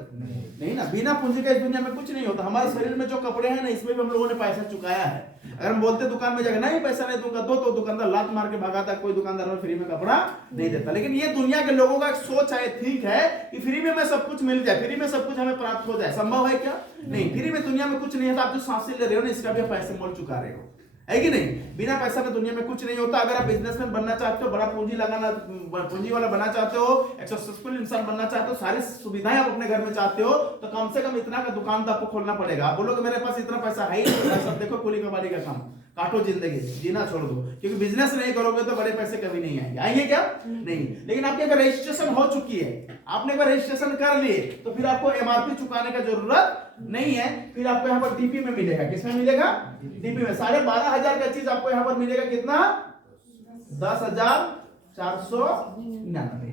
नहीं ना। बिना पूंजी का इस दुनिया में कुछ नहीं होता। हमारे शरीर में जो कपड़े हैं ना, इसमें भी हम लोगों ने पैसा चुकाया है। अगर हम बोलते दुकान में जाकर नहीं पैसा नहीं दूंगा दो, तो दुकानदार लात मार के भगाता, कोई दुकानदार में फ्री में कपड़ा नहीं देता। लेकिन ये दुनिया के लोगों का एक सोच है, थिंक है कि फ्री में मैं सब कुछ मिल जाए, फ्री में सब कुछ हमें प्राप्त हो जाए। संभव है क्या? नहीं। फ्री में दुनिया में कुछ नहीं है। तो आप जो सांसें ले रहे हो ना, इसका भी पैसे मोल चुका रहे हो, है कि नहीं? बिना पैसा में दुनिया में कुछ नहीं होता। अगर आप बिजनेसमैन बनना चाहते हो, बड़ा पूंजी लगाना, पूंजी वाला बनना चाहते हो, एक सक्सेसफुल इंसान बनना चाहते हो, सारी सुविधाएं आप अपने घर में चाहते हो, तो कम से कम इतना का दुकान तो आपको खोलना पड़ेगा। आप बोलोगे मेरे पास इतना पैसा है ही नहीं, सब देखो कुली कबाड़ी का काम, काटो जिंदगी, जीना छोड़ दो। क्योंकि बिजनेस नहीं करोगे तो बड़े पैसे कभी नहीं आएंगे। आएंगे क्या? नहीं। लेकिन आपकी अगर रजिस्ट्रेशन हो चुकी है, आपने अगर रजिस्ट्रेशन कर लिए, तो फिर आपको एमआरपी चुकाने का जरूरत नहीं है। फिर आपको यहाँ पर डीपी में मिलेगा। किसमें मिलेगा? डीपी में। 12,500 का चीज आपको यहाँ पर मिलेगा कितना? 10,499।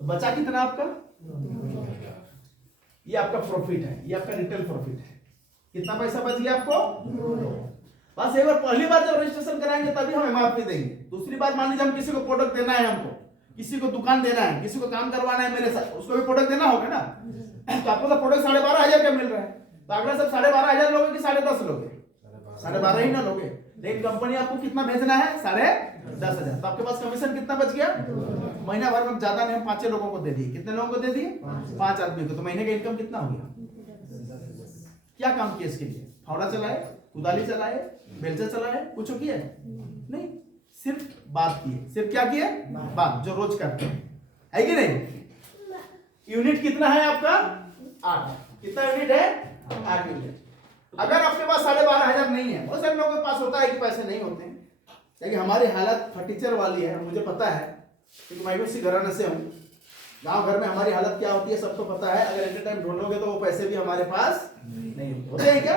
तो बचा कितना आपका? ये आपका प्रॉफिट है, ये आपका रिटेल प्रॉफिट है। कितना पैसा बच गया आपको? बस एक बार पहली बार जब रजिस्ट्रेशन कराएंगे तभी हम एमआरपी देंगे। दूसरी बार मान लीजिए हम किसी को प्रोडक्ट देना है, हमको किसी को दुकान देना है, किसी को काम करवाना है मेरे साथ, उसको भी प्रोडक्ट देना होगा ना। तो आपको तो प्रोडक्ट 12,500 का मिल रहा है, तो अगला सब 12,500 लोगे कि 10.5 लोगे? 12.5 ही ना लोगे। लेकिन कंपनी आपको कितना भेजना है? 10,500। तो आपके पास कमीशन कितना बच गया? महीना भर में ज्यादा नहीं, हम 5 लोगों को दे दिए। कितने लोगों को दे दिए? 5 आदमी को। तो महीने का इनकम कितना हो गया? क्या काम किया इसके लिए? फावड़ा चलाए, कुदाली चलाए, बेलचा चलाए, कुछ किया नहीं, सिर्फ बात की। सिर्फ क्या किया? बात, जो रोज करते हैं, है कि नहीं? यूनिट कितना है आपका? 8। कितना यूनिट है? 8 यूनिट। अगर आपके पास 12,500 नहीं है, बहुत सारे लोगों के पास होता है कि पैसे नहीं होते हैं, लेकिन हमारी हालत फटीचर वाली है, मुझे पता है, क्योंकि मैं भी उसी घराने से हूँ। गांव घर में हमारी हालत क्या होती है सबको पता है। अगर एट टाइम ढूंढोगे तो वो पैसे भी हमारे पास नहीं होते हैं क्या?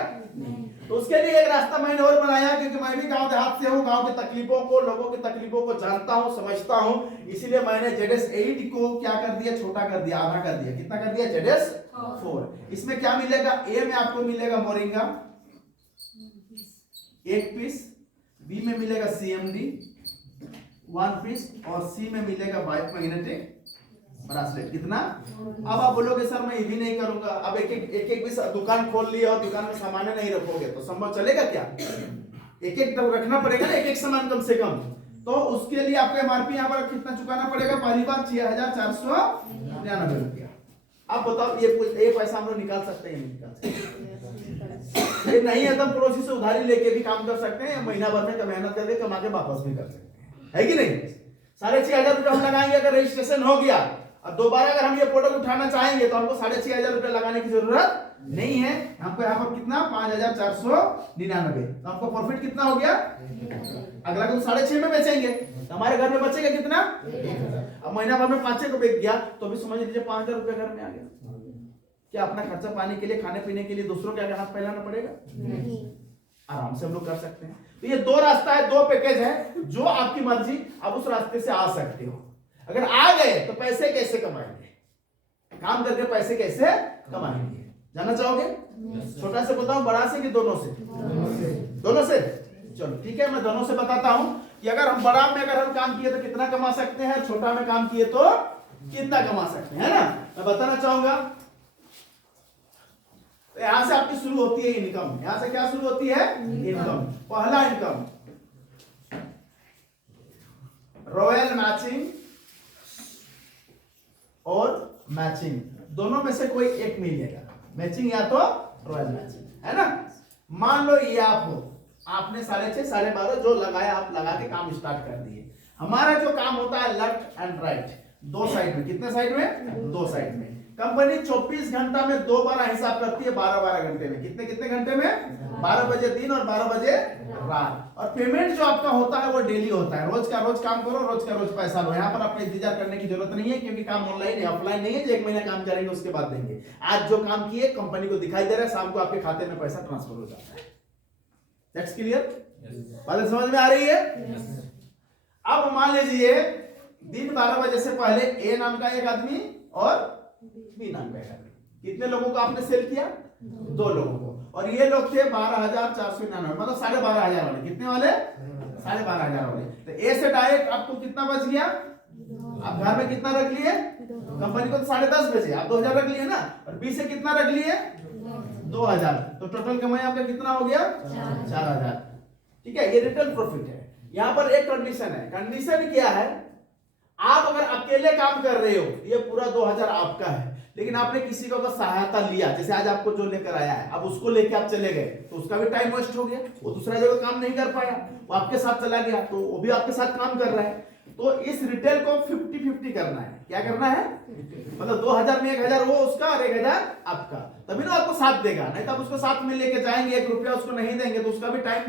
तो उसके लिए एक रास्ता मैंने और बनाया, क्योंकि मैं भी गांव देहात से हूँ, गांव की तकलीफों को, लोगों की तकलीफों को जानता हूँ, समझता हूँ। इसीलिए मैंने ZS8 को क्या कर दिया? छोटा कर दिया, आधा कर दिया। कितना कर दिया? ZS4। इसमें क्या मिलेगा? ए में आपको मिलेगा मोरिंगा 1 पीस, बी में मिलेगा CMD 1 पीस, और सी में मिलेगा बायोमैग्नेटिक ब्रासलेट। कितना? अब आप बोलोगे सर मैं ये भी नहीं करूंगा। अब एक भी दुकान खोल लिया और दुकान में सामान नहीं रखोगे तो संभव चलेगा क्या? एक तो रखना पड़ेगा ना, एक सामान कम से कम। तो उसके लिए आपको एमआरपी यहाँ पर कितना चुकाना पड़ेगा? पहली बार 6,499 रुपया। अब बताओ ये पैसा हम लोग निकाल सकते हैं? नहीं निकाल सकते। ये नहीं है तो पड़ोसी से उधारी लेके भी काम कर सकते हैं, या महीना भर में मेहनत करके कमा के वापस भी कर सकते हैं, है कि नहीं? 6,500 रुपये हम लगाएंगे अगर रजिस्ट्रेशन हो गया, और दोबारा अगर हम ये प्रोडक्ट उठाना चाहेंगे तो हमको 6,500 रुपये लगाने की जरूरत नहीं है। हमको यहाँ पर कितना 5,499, तो हमको प्रॉफिट कितना हो गया, अगला को 6.5 में बेचेंगे तो हमारे घर में बचेगा कितना, 1,000। अब महीना भर में 5 को बेच गया तो भी समझ लीजिए 5,000 रुपये घर में आ गया। क्या अपना खर्चा पानी के लिए, खाने पीने के लिए दूसरों के आगे हाथ फैलाना पड़ेगा? नहीं। आराम से हम लोग कर सकते हैं। तो ये 2 रास्ता है, 2 पैकेज है, जो आपकी मर्जी, आप उस रास्ते से आ सकते हो। अगर आ गए तो पैसे कैसे कमाएंगे, काम करके पैसे कैसे कमाएंगे, जानना चाहोगे? छोटा से बताऊं, बड़ा से कि दोनों से? दोनों से। चलो ठीक है, मैं दोनों से बताता हूं कि अगर हम बड़ा में अगर हम काम किए तो कितना कमा सकते हैं, छोटा में काम किए तो कितना कमा सकते हैं, है ना? मैं बताना चाहूंगा। तो यहां से आपकी शुरू होती है इनकम। यहां से क्या शुरू होती है? इनकम। पहला इनकम रॉयल मैचिंग और मैचिंग, दोनों में से कोई एक मिलेगा, मैचिंग या तो रॉयल मैचिंग, है ना? मान लो ये आप हो, आपने 6.5 12.5 जो लगाया आप लगा के काम स्टार्ट कर दिए। हमारा जो काम होता है लेफ्ट एंड राइट, 2 साइड में। कितने साइड में? 2 साइड में। कंपनी 24 घंटा में 2 बार हिसाब करती है, 12 घंटे में। कितने घंटे में? 12 बजे दिन और 12 बजे रात। और पेमेंट जो आपका होता है वो डेली होता है, रोज का रोज काम करो, रोज का रोज पैसा लो। यहाँ पर आपको इंतजार करने की जरूरत नहीं है, क्योंकि काम ऑनलाइन है, ऑफलाइन नहीं है जो 1 महीना काम करेंगे उसके बाद देंगे। आज जो काम किए कंपनी को दिखाई दे रहा है, शाम को आपके खाते में पैसा ट्रांसफर हो जाता है। That's clear? बात समझ में आ रही है? अब मान लीजिए दिन 12 बजे से पहले ए नाम का एक आदमी और बी नाम का एक आदमी, कितने लोगों को आपने सेल किया? 2 लोगों को। और ये लोग थे 12,499, मतलब 12,500 वाले। कितने वाले? 12,500 वाले। तो ए से डायरेक्ट आपको कितना बच गया? आप घर में कितना रख लिए? कंपनी को तो 10:30 बजे आप 2,000 रख लिए ना, और बी से कितना रख लिए? 2,000। तो टोटल कमाई आपका कितना हो गया? 4,000। ठीक है, ये रिटर्न प्रॉफिट है। यहाँ पर एक कंडीशन है। कंडीशन क्या है? आप अगर अकेले काम कर रहे हो, ये पूरा 2,000 आपका है, लेकिन आपने किसी को सहायता लिया, जैसे आज आपको जो लेकर आया है, अब उसको लेके आप चले गए तो उसका भी टाइम वेस्ट हो गया, वो दूसरा जगह काम नहीं कर पाया, वो आपके साथ चला गया तो वो भी आपके साथ काम कर रहा है। तो इस रिटेल को 50-50 करना है। क्या करना है? मतलब 2,000 में 1,000 वो उसका और 1,000 आपका, तभी ना आपको साथ देगा। नहीं तो आप उसको साथ में लेके जाएंगे, 1 रुपया उसको नहीं देंगे तो उसका भी टाइम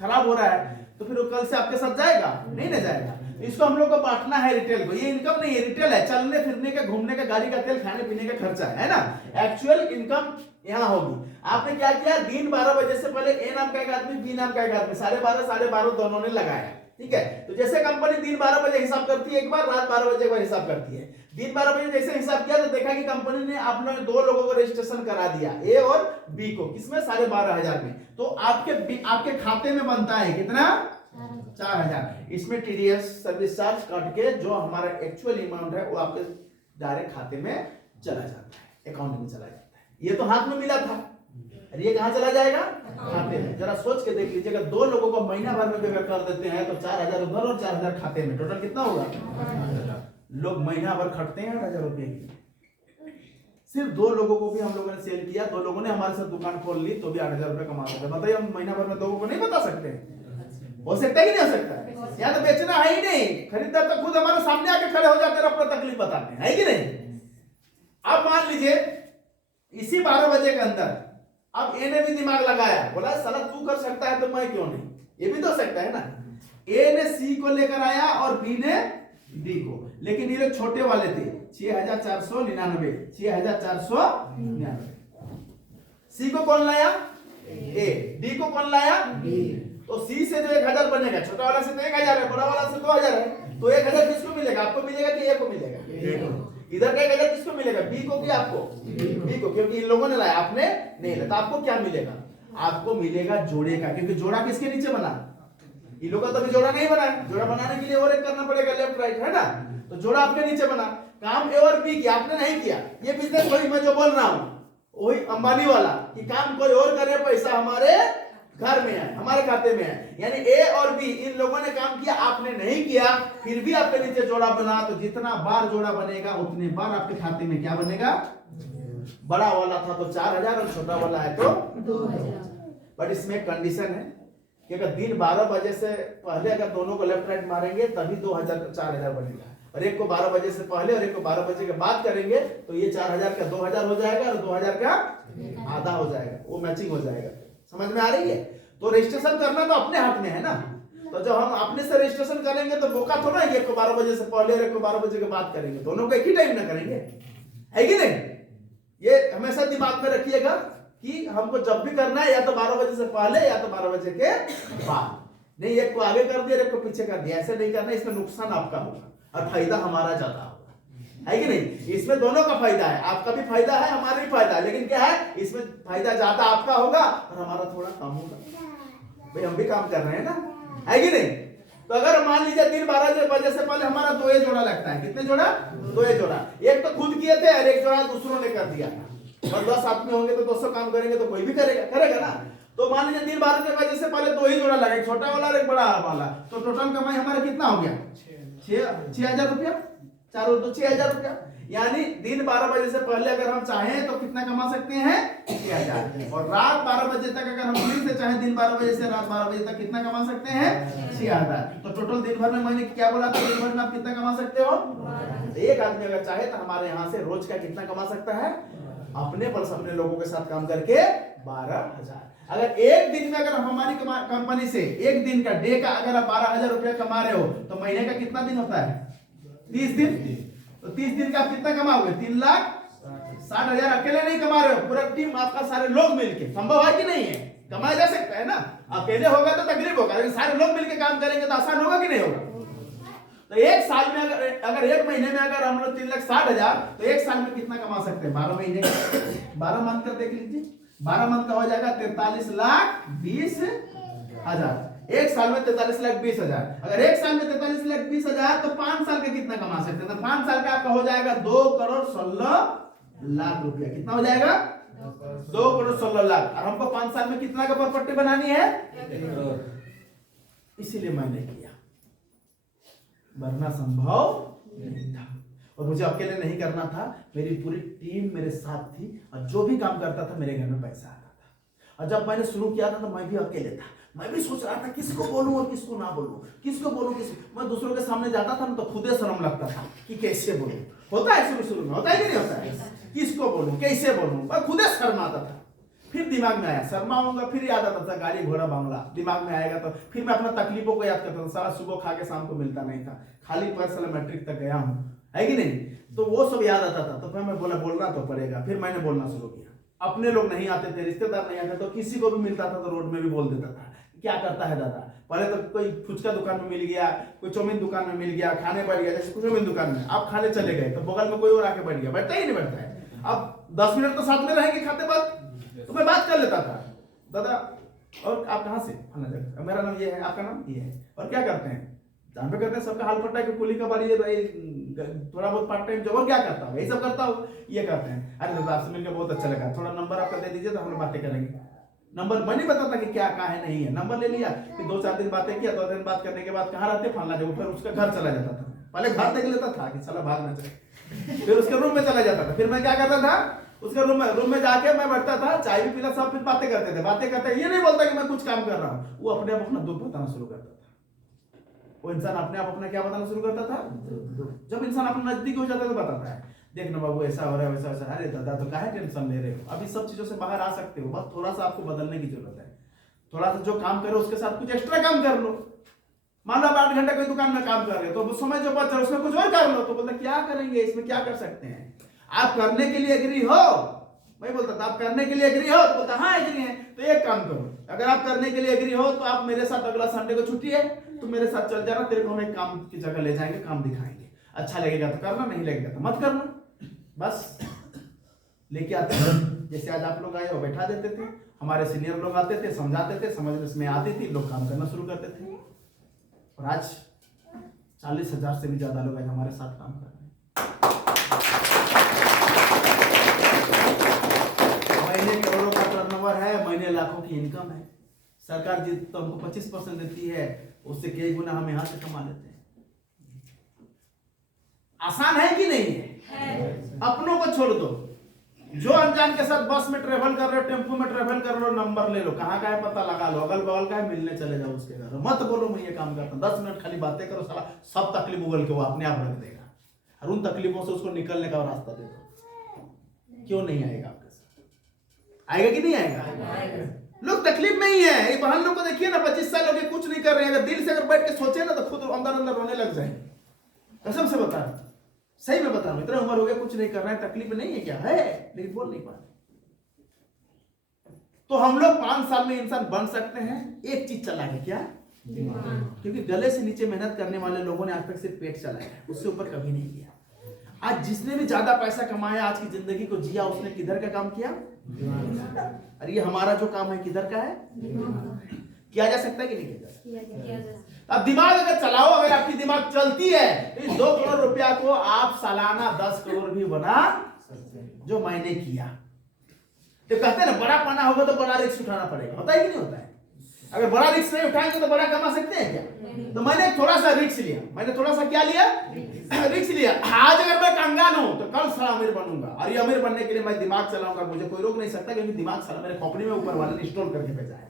खराब हो रहा है, तो फिर वो कल से आपके साथ जाएगा नहीं ना जाएगा। इसको हम लोग को बांटना है रिटेल को। ये इनकम नहीं है, रिटेल है, चलने फिरने का, घूमने का, गाड़ी का तेल, खाने पीने का खर्चा है ना। एक्चुअल इनकम यहाँ होगी। आपने क्या किया? दिन 12 बजे से पहले ए नाम का एक आदमी, बी नाम का एक आदमी, 12:30 दोनों ने लगाया। ठीक है, तो जैसे कंपनी दिन 12 बजे हिसाब करती है एक बार, रात 12 बजे एक बार हिसाब करती है। दिन 12 बजे जैसे हिसाब किया तो देखा कि कंपनी ने आप लोगों ने 2 लोगों को रजिस्ट्रेशन करा दिया, ए और बी को। किसमें? 12,500 में। तो आपके खाते में बनता है कितना? 4,000। इसमें टीडीएस सर्विस चार्ज काट के जो हमारा एक्चुअल अमाउंट है वो आपके डायरेक्ट खाते में चला जाता है, अकाउंट में चला जाता है। ये तो हाथ में मिला था, और ये कहां चला जाएगा? खाते में। जरा सोच के देख लीजिएगा, 2 लोगों को महीना भर में अगर कर देते हैं तो 4,000 उधर और 4,000 खाते में, टोटल कितना होगा? लोग महीना भर खटते हैं 8,000 रुपए की। सिर्फ 2 लोगों को भी हम लोगों ने सेल किया, 2 लोगों ने हमारे साथ दुकान खोल ली तो भी 8,000 रुपए कमा सकते हैं। बताइए, हम महीना भर में 2 को नहीं बता सकते? हो सकता है कि नहीं हो सकता? या तो बेचना है ही नहीं, खरीदार तो खुद हमारे सामने आके खड़े हो जाते हैं, अपना तकलीफ बताते हैं, है कि नहीं? अब मान लीजिए इसी 12 बजे के अंदर अब ए ने भी दिमाग लगाया, बोला साला तू कर सकता है तो मैं क्यों नहीं, ये भी तो सकता है ना। ए ने सी को लेकर आया और बी ने डी को, लेकिन ये लोग छोटे वाले थे। 6,499, 6,499। सी को कौन लाया? ए। डी को कौन लाया? बी। तो सी से जो 1,000 बनेगा, छोटा वाला से तो 1,000 है, बड़ा वाला से 2,000 है, तो 1,000 किसको मिलेगा? आपको मिलेगा कि ए को मिलेगा? इधर का 1,000 किसको मिलेगा? बी को कि आपको? बी को, क्योंकि इन लोगों ने लाया, आपने नहीं लाया। तो आपको क्या मिलेगा? आपको मिलेगा जोड़े का, क्योंकि जोड़ा किसके नीचे बना? इन लोगों का तो जोड़ा नहीं बना है, जोड़ा बनाने के लिए और एक करना पड़ेगा, लेफ्ट राइट, है ना। तो जोड़ा आपके नीचे बना, काम ए और बी किया, आपने नहीं किया। ये बिजनेस वही मैं जो बोल रहा हूं, वही अंबानी वाला, कि काम कोई और करे, पैसा हमारे घर में है, हमारे खाते में है। यानी ए और बी इन लोगों ने काम किया, आपने नहीं किया, फिर भी आपके नीचे जोड़ा बना। तो जितना बार जोड़ा बनेगा उतने बार आपके खाते में क्या बनेगा? बड़ा वाला था तो 4,000 और छोटा वाला है तो 2,000। बट इसमें कंडीशन है, कि अगर दिन 12 बजे से पहले अगर दोनों को लेफ्ट राइट मारेंगे तभी 2000 4000 बनेगा, और एक को 12 बजे से पहले और एक को 12 बजे के बाद करेंगे तो ये 4000 का 2000 हो जाएगा और 2000 का आधा हो जाएगा, वो मैचिंग हो जाएगा। समझ में आ रही है? तो रजिस्ट्रेशन करना तो अपने हाथ में है ना, तो जब हम अपने से रजिस्ट्रेशन करेंगे तो मौका थोड़ा है कि एक को 12 बजे से पहले और एक को 12 बजे के बाद करेंगे, दोनों को एक ही टाइम ना करेंगे, है कि नहीं? ये हमेशा दिमाग में रखिएगा कि हमको जब भी करना है या तो 12 बजे से पहले या तो 12 बजे के बाद, नहीं एक को आगे कर दिया एक को पीछे कर दिया, ऐसे नहीं करना, इसमें नुकसान आपका होगा और फायदा हमारा ज्यादा होगा, है कि नहीं? इसमें दोनों का फायदा है, आपका भी फायदा है हमारा भी फायदा है, लेकिन क्या है इसमें फायदा ज्यादा आपका होगा और हमारा थोड़ा कम होगा। भाई हम भी काम कर रहे हैं ना, है कि नहीं? तो अगर मान लीजिए दिन 12 बजे से पहले हमारा 2 जोड़ा लगता है, कितने जोड़ा? 2 जोड़ा, एक तो खुद किए थे और एक जोड़ा दूसरों ने कर दिया, और 10 आदमी होंगे तो 200 काम करेंगे तो कोई भी करेगा ना। तो मान लीजिए दिन 12 बजे से पहले 2 जोड़ा लगा, एक छोटा वाला और एक बड़ा वाला, तो टोटल कमाई हमारा कितना हो गया? 6000 रुपया, चारों तो 6000 रुपया, यानी दिन 12 बजे से पहले अगर हम चाहें तो कितना कमा सकते हैं? 6000, और रात 12 बजे तक अगर हम फिर से चाहें दिन 12 बजे से रात 12 बजे तक कितना कमा सकते हैं? 6000। तो टोटल दिन भर में मैंने क्या बोला था, दिन भर में आप कितना कमा सकते हो? एक आदमी अगर चाहे तो हमारे यहाँ से रोज का कितना कमा सकता है? अपने प्लस अपने लोगों के साथ काम करके 12000। अगर एक दिन में अगर हम हमारी कंपनी से एक दिन का डे का अगर आप 12000 रुपया कमा रहे हो तो महीने का कितना दिन होता है? 30 दिन। तो 30 दिन का आप कितना कमाओगे? 3,60,000। अकेले नहीं कमा रहे हो, पूरा टीम आपका, सारे लोग मिलके, संभव है कि नहीं है? कमाया जा सकता है ना, अकेले होगा तो तकलीफ होगा, लेकिन सारे लोग मिलके काम करेंगे तो आसान होगा कि नहीं होगा? तो एक साल में अगर एक महीने में अगर हम लोग 3,60,000, तो एक साल में कितना कमा सकते हैं? 12 महीने का, 12 मंथ का देख लीजिए, 12 मंथ का हो जाएगा 43,20,000। एक साल में 43,20,000। अगर एक साल में 43,20,000 तो 5 साल का कितना कमा सकते हैं? तो 5 साल का आपका हो जाएगा 2,16,00,000 रुपया। कितना हो जाएगा? 2,16,00,000। और हमको 5 साल में कितना का प्रॉपर्टी बनानी है? 1 करोड़। इसीलिए मैंने किया, वरना संभव नहीं था, और मुझे अकेले नहीं करना था, मेरी पूरी टीम मेरे साथ थी, और जो भी काम करता था मेरे घर में पैसा आता था। और जब मैंने शुरू किया था तो मैं भी अकेले था, मैं भी सोच रहा था किसको बोलूं और किसको ना बोलूं, किसको बोलूं मैं दूसरों के सामने जाता था ना तो खुदे शर्म लगता था कि कैसे बोलूं। होता है शुरू में, होता है कि नहीं होता है? किसको बोलूं, कैसे बोलूं, मैं खुदे शर्माता था। फिर दिमाग में आया शर्माऊंगा, फिर याद आता था गाड़ी घोड़ा बांग्ला, दिमाग में आएगा तो फिर मैं अपना तकलीफों को याद करता था। सारा सुबह खा के शाम को मिलता नहीं था, खाली पर साला मैट्रिक तक गया हूँ, है कि नहीं? तो वो सब याद आता था। तो फिर मैं बोला बोलना तो पड़ेगा, फिर मैंने बोलना शुरू किया। अपने लोग नहीं आते थे, रिश्तेदार नहीं आते, तो किसी को भी मिलता था तो रोड में भी बोल देता था, क्या करता है दादा? पहले तो कोई फुचका दुकान में मिल गया, कोई चौमिन दुकान में मिल गया, खाने बैठ गया, जैसे चौमिन दुकान में आप खाने चले गए तो बगल में कोई और आके बैठ गया, बैठता ही नहीं बैठता है। अब 10 मिनट तो साथ में रहेंगे खाते वक्त, तो मैं बात कर लेता था, दादा और आप कहाँ से? मेरा नाम ये है, आपका नाम ये है, और क्या करते हैं? जान पे करते हैं, सबका हाल पट्टा है कि कुली का बारी थोड़ा बहुत पार्ट टाइम जॉब, और क्या करता हूँ, यही सब करता हूँ, ये करते हैं। अरे दादा आपसे मिलकर बहुत अच्छा लगा, थोड़ा नंबर आपका दे दीजिए तो हम लोग बातें करेंगे। नंबर मैं नहीं बताता कि क्या कहाँ है नहीं है, नंबर ले लिया, फिर 2-4 दिन बातें किया, 2 दिन बात करने के बाद कहाँ रहते फलना जगह, फिर उसका घर चला जाता था। पहले घर देख लेता था कि साला भाग ना चले, फिर उसके रूम में चला जाता था। फिर मैं क्या करता था, उसके रूम में जाके मैं बैठता था, चाय भी पीला, सब फिर बातें करते थे। बातें करते ये नहीं बोलता कि मैं कुछ काम कर रहा हूँ, वो अपने आप अपना दुख बताना शुरू करता था। वो इंसान अपने आप अपना क्या बताना शुरू करता था? जब इंसान अपना नजदीक हो जाता है तो बताता है, देखना बाबू ऐसा हो रहा है, वैसा वैसा। अरे दादा तो काहे टेंशन ले रहे हो, अभी सब चीजों से बाहर आ सकते हो, बस थोड़ा सा आपको बदलने की जरूरत है। थोड़ा सा जो काम करो उसके साथ कुछ एक्स्ट्रा काम कर लो। मान लो 8 घंटे कोई दुकान में काम कर रहे हो, तो समय जो बच रहा है उसमें कुछ और कर लो। तो बोलते क्या करेंगे इसमें, क्या कर सकते हैं? आप करने के लिए एग्री हो? मैं बोलता था आप करने के लिए एग्री हो? तो बोलता हाँ एग्री है। तो एक काम करो, अगर आप करने के लिए एग्री हो तो आप मेरे साथ अगला संडे को छुट्टी है, तो मेरे साथ चल जाना, तेरे को हम एक काम की जगह ले जाएंगे, काम दिखाएंगे, अच्छा लगेगा तो करना, नहीं लगेगा तो मत करना। बस लेके आते थे, जैसे आज आप लोग आए हो बैठा देते थे, हमारे सीनियर लोग आते थे, समझाते थे, समझ में आती थी, लोग काम करना शुरू करते थे। और आज 40,000 से भी ज्यादा लोग आज हमारे साथ काम कर रहे हैं। महीने करोड़ों का टर्नओवर है, महीने लाखों की इनकम है। सरकार जी तो हमको 25% देती है, उससे कई गुना हम यहाँ से कमा लेते हैं। आसान है कि नहीं है? अपनों को छोड़ दो, जो अनजान के साथ बस में ट्रेवल कर रहे हो, टेम्पो में ट्रेवल कर रहे हो, नंबर ले लो, कहाँ का है पता लगा लो, अगल बगल का है, मिलने चले जाओ उसके घर। मत बोलो मैं ये काम करता हूँ, 10 मिनट खाली बातें करो, साला सब तकलीफ उगल के वो अपने आप रख देगा, और उन तकलीफों से उसको निकलने का रास्ता दे दो। क्यों नहीं आएगा आपके साथ? आएगा कि नहीं आएगा? लोग तकलीफ में ही है। ये बहन लोग को देखिए ना, 25 साल हो गए कुछ नहीं कर रहे हैं, अगर दिल से अगर बैठ के सोचे ना तो खुद अंदर अंदर रोने लग जाए। कसम से बता रहा हूं, सही में बता रहा हूं, इतना उम्र हो गया कुछ नहीं कर रहे हैं, तकलीफ नहीं है क्या? है, लेकिन बोल नहीं पा रहे। तो हम लोग 5 साल में इंसान बन सकते हैं, एक चीज चला है, क्या? क्योंकि गले से नीचे मेहनत करने वाले लोगों ने आज तक सिर्फ पेट चलाया है, उससे ऊपर कभी नहीं किया। आज जिसने भी ज्यादा पैसा कमाया, आज की जिंदगी को जिया, उसने किधर का काम किया? अरे ये हमारा जो काम है किधर का है? किया जा सकता है कि नहीं किया जा सकता? अब दिमाग अगर चलाओ, अगर आपकी दिमाग चलती है तो इस 2 करोड़ रुपया को आप सालाना 10 करोड़ भी बना, जो मैंने किया। तो कहते हैं ना, बड़ा पाना होगा तो बड़ा रिस्क उठाना पड़ेगा, होता है कि नहीं होता है? अगर बड़ा रिस्क नहीं उठाएंगे तो बड़ा कमा सकते हैं क्या? तो मैंने थोड़ा सा रिस्क लिया, मैंने थोड़ा सा क्या लिया? रिस्क लिया। आज अगर मैं कंगाल हूं तो कल साला अमीर बनूंगा, और ये अमीर बनने के लिए मैं दिमाग चलाऊंगा, मुझे कोई रोक नहीं सकता, क्योंकि दिमाग साला मेरे खोपड़ी में ऊपर वाले ने इंस्टॉल करके भेजा है,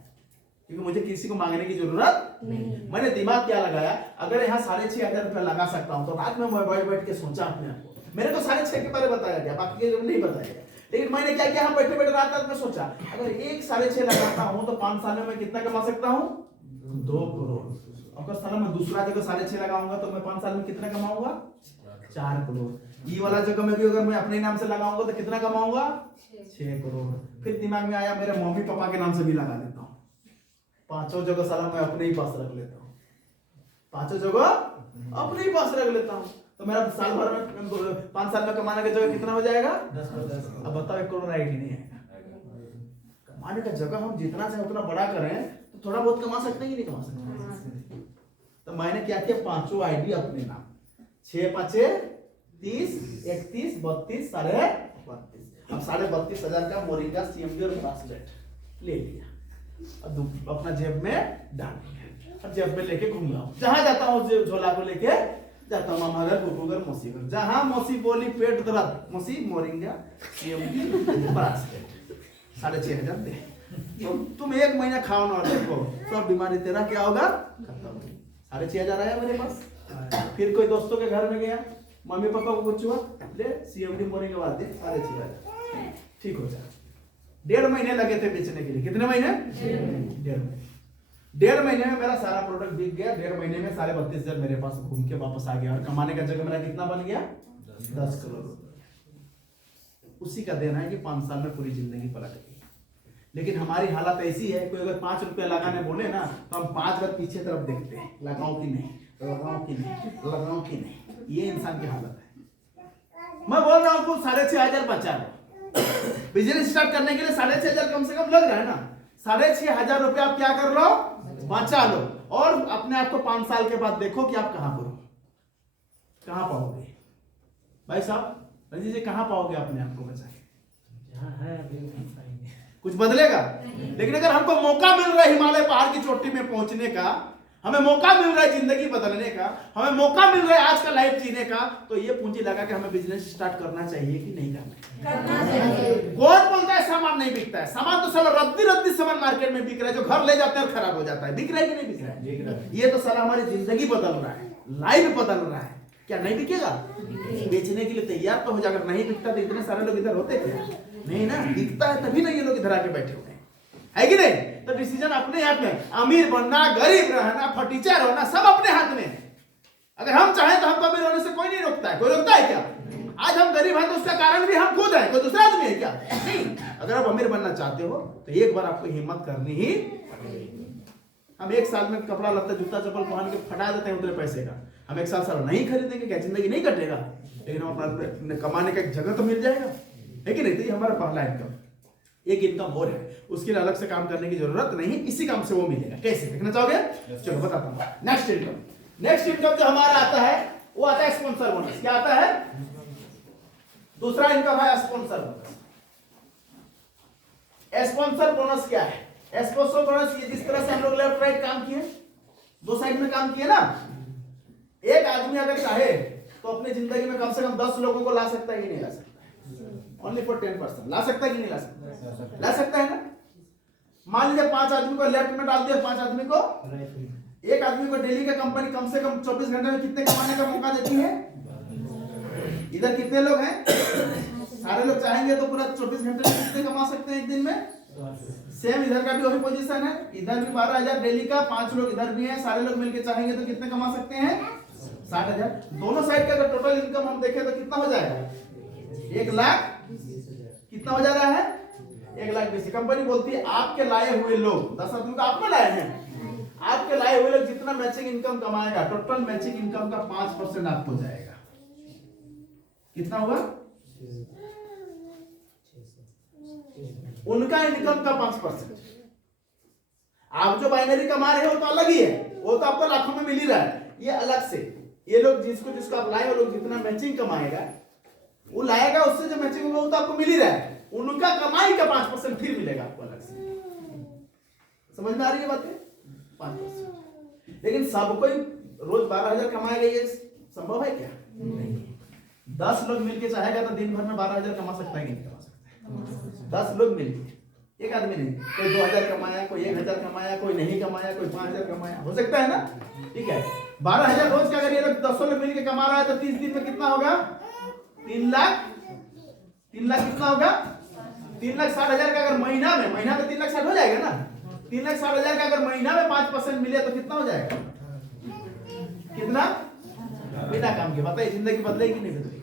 क्योंकि मुझे किसी को मांगने की जरूरत नहीं। मैंने दिमाग क्या लगाया, अगर यहाँ 6,500 रुपया लगा सकता हूँ, तो रात में मैं बैठ के सोचा अपने आप को, मेरे को 6,500 के बारे में बताया गया, बाकी के नहीं बताया गया, लेकिन मैंने क्या किया, बैठे बैठे रात में सोचा, अगर 1,650,000 लगाता हूँ तो 5 साल में मैं कितना कमा सकता हूँ? 2 करोड़। अगर साला मैं दूसरा जगह 6,500 लगाऊंगा तो मैं 5 साल में कितना कमाऊंगा? 4 करोड़। ये वाला जगह में भी अगर मैं अपने नाम से लगाऊंगा तो कितना कमाऊंगा? 6 करोड़। फिर दिमाग में आया, मेरे मम्मी पापा के नाम से भी लगा देता हूँ, 5 जगह साला मैं अपने ही पास रख लेता हूँ, 5 जगह अपने ही पास रख लेता हूँ, तो मेरा साल भर में 5 साल में कमाने की जगह कितना हो जाएगा? 10। अब बताओ 1 करोड़ आएगी नहीं आएगा? कमाने का जगह हम जितना चाहे उतना बड़ा करें तो थोड़ा बहुत कमा सकते हैं कि नहीं कमा सकते? तो मैंने क्या किया, 5 आईडी अपने नाम, 6 5 30 31 32 32.5। अब 32,500 का मोरिंगा सीएमडी और ब्रासलेट ले लिया, अब अपना जेब में डाल दिया, और जेब में लेके घूम रहा हूँ, जहां जाता हूँ झोला को लेके जाता हूँ, मामा घर, फूफू घर, मौसी घर, जहां मौसी बोली पेट दर्द, मौसी मोरिंगा सीएमडी ब्रासलेट 6,500 दे, तो तुम 1 महीना खाओ ना, देखो सब बीमारी तेरा क्या होगा? खत्म। 6,500 आया मेरे पास। फिर कोई दोस्तों के घर में गया, मम्मी पापा को कुछ हुआ, ले सीएमडी मोरिंगा वाला दे, 6,500 ठीक हो जाए। 1.5 महीने लगे थे बेचने के लिए। कितने महीने? 1.5 महीने में मेरा सारा प्रोडक्ट बिक गया। 1.5 महीने में 32,500 मेरे पास घूम के वापस आ गया, और कमाने का जगह मेरा कितना बन गया? 10 करोड़। उसी का देना है कि 5 साल में पूरी जिंदगी पलट गई। लेकिन हमारी हालत ऐसी है, कोई अगर 5 रुपया लगाने बोले ना तो हम 5 बार पीछे तरफ देखते हैं, लगाऊं कि नहीं, लगाऊं कि नहीं, लगाऊं कि नहीं। ये इंसान की हालत है। मैं बोल रहा हूँ को 6,500 बचा लो, बिजनेस स्टार्ट करने के लिए 6,500 कम से कम लग रहा है ना। 6,500 रुपया आप क्या कर लो? बचा लो, और अपने आप को 5 साल के बाद देखो कि आप कहां पर हो, कहां पाओगे? भाई साहब, रंजीत जी, कहां पाओगे अपने आप को बचा के? जहां है अभी कुछ बदलेगा? लेकिन अगर हमको मौका मिल रहा है हिमालय पहाड़ की चोटी में पहुंचने का, हमें मौका मिल रहा है जिंदगी बदलने का, हमें मौका मिल रहा है आज का लाइफ जीने का, तो ये पूंजी लगा के हमें बिजनेस स्टार्ट करना चाहिए कि नहीं करना चाहिए? कौन बोलता है सामान नहीं बिकता है? सामान तो साला रद्दी सामान मार्केट में बिक रहा है, जो घर ले जाते हैं और खराब हो जाता है। बिक रहा है कि नहीं बिक रहा है? ये तो साला हमारी जिंदगी बदल रहा है, लाइफ बदल रहा है। क्या नहीं बिकेगा? बेचने के लिए तैयार तो हो जाकर, नहीं बिकता तो इतने सारे लोग इधर होते क्या? नहीं ना, बिकता है तभी ना ये लोग इधर आके बैठे हुए हैं, है कि नहीं? तो डिसीजन अपने हाथ में, अमीर बनना, गरीब रहना, फटीचर होना, सब अपने हाथ में है। अगर हम चाहें तो हमको अमीर होने से कोई नहीं रोकता है। कोई रोकता है क्या? आज हम गरीब हैं तो उसका कारण भी हम खुद हैं, कोई दूसरा आदमी है क्या? नहीं। अगर आप अमीर बनना चाहते हो तो एक बार आपको हिम्मत करनी ही पड़ेगी। हम 1 साल में कपड़ा लत्ता जूता चप्पल पहन के फटा देते हैं उतने पैसे का, हम 1 साल नहीं खरीदेंगे क्या? जिंदगी नहीं कटेगा? लेकिन हम अपना कमाने का एक जगह तो मिल जाएगा, है कि नहीं? तो ये हमारा पहला इनकम, एक इनकम और है, उसके लिए अलग से काम करने की जरूरत नहीं, इसी काम से वो मिलेगा। कैसे देखना चाहोगे? चलो बताता हूं। नेक्स्ट इनकम जो हमारा आता है वो आता है स्पॉन्सर बोनस। क्या आता है? दूसरा इनकम है स्पॉन्सर बोनस। स्पॉन्सर बोनस क्या है? स्पॉन्सर बोनस ये जिस तरह से हम लोग लेफ्ट राइट काम किए, 2 साइड में काम किए ना, एक आदमी अगर चाहे तो अपनी जिंदगी में कम से कम 10 लोगों को ला सकता है कि नहीं ला सकता? Only for 10%। ला सकता है कि नहीं ला सकता? ला सकता है ना। मान लीजिए 5 आदमी को लेफ्ट में डाल दिया, 5 आदमी को, एक आदमी को डेली का कंपनी कम से कम 24 घंटे में कितने कमाने का मौका देती है? इधर कितने लोग हैं? सारे लोग चाहेंगे तो पूरा 24 घंटे में कितने कमा सकते हैं एक दिन में? सेम इधर का भी वही पोजीशन है, इधर भी 12,000 डेली का, 5 लोग इधर भी हैं, सारे लोग मिलके चाहेंगे तो कितने कमा सकते हैं? 60,000। दोनों साइड का अगर टोटल इनकम हम देखें तो कितना हो जाएगा? 1 लाख। कितना हो जा रहा है? 1 लाख 20। कंपनी बोलती है आपके लाए हुए लोग 10 आदमी को आपने लाए हैं, आपके लाए हुए लोग जितना मैचिंग इनकम कमाएगा, टोटल मैचिंग इनकम का 5% आपको जाएगा। कितना होगा? उनका इनकम का 5%। आप जो बाइनरी कमा रहे हो तो अलग ही है, वो तो आपको लाखों में मिल ही रहा है, ये अलग से। ये लोग जिसको आप लाए, वो लोग जितना मैचिंग कमाएगा, वो लाएगा, उससे जो मैचिंग होगा वो तो आपको मिल ही रहा है, उनका कमाई का 5% फिर मिलेगा आपको अलग से। समझ में आ रही है बातें? 5%। लेकिन सब कोई रोज 12,000 कमाएगा, ये संभव है क्या? नहीं। 10 लोग मिलके चाहेगा तो दिन भर में 12,000 कमा सकता है कि नहीं कमा सकता? 10 लोग मिलके, एक आदमी नहीं। कोई 2,000 कमाया, कोई 1,000 कमाया, कोई नहीं कमाया, कोई 5,000 कमाया, हो सकता है ना? ठीक है, 12,000 रोज का अगर ये लोग 10 लोग मिलके कमा रहा है तो 30 दिन में कितना होगा? 3 लाख। 3 लाख कितना होगा? 3,60,000 का अगर महीना में 3,60,000 हो जाएगा ना। 3,60,000 का अगर महीना में 5% मिले तो कितना हो जाएगा? कितना? बिना काम के। बताइए जिंदगी बदलेगी कि नहीं बदलेगी?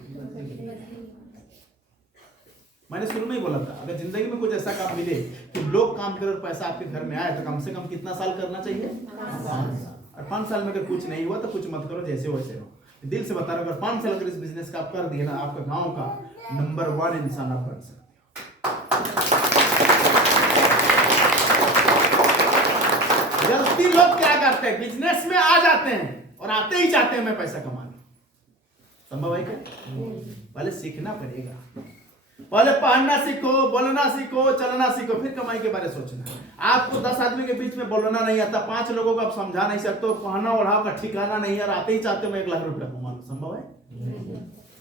मैंने शुरू में ही बोला था, अगर जिंदगी में कुछ ऐसा काम मिले कि लोग काम करे और पैसा आपके घर में आए तो कम से कम कितना साल करना चाहिए? 5 साल। और 5 साल में अगर कुछ नहीं हुआ तो कुछ मत करो, जैसे वैसे हो। दिल से बता रहा हूं, अगर 5 साल अगर इस बिजनेस का आप कर दिए ना, आपका गांव का नंबर 1 इंसान आप बन सकते हो। गलती लोग क्या करते हैं, बिजनेस में आ जाते हैं और आते ही चाहते हैं मैं पैसा कमाना। संभव है क्या? पहले सीखना पड़ेगा, पहले पढ़ना सीखो, बोलना सीखो, चलना सीखो, फिर कमाई के बारे में सोचना। आपको 10 आदमी के बीच में बोलना नहीं आता, 5 लोगों को आप समझा नहीं सकते, पहना ओढ़ाव का ठिकाना नहीं है, आते ही चाहते हो मैं 1 लाख रुपया कमाऊं। संभव है?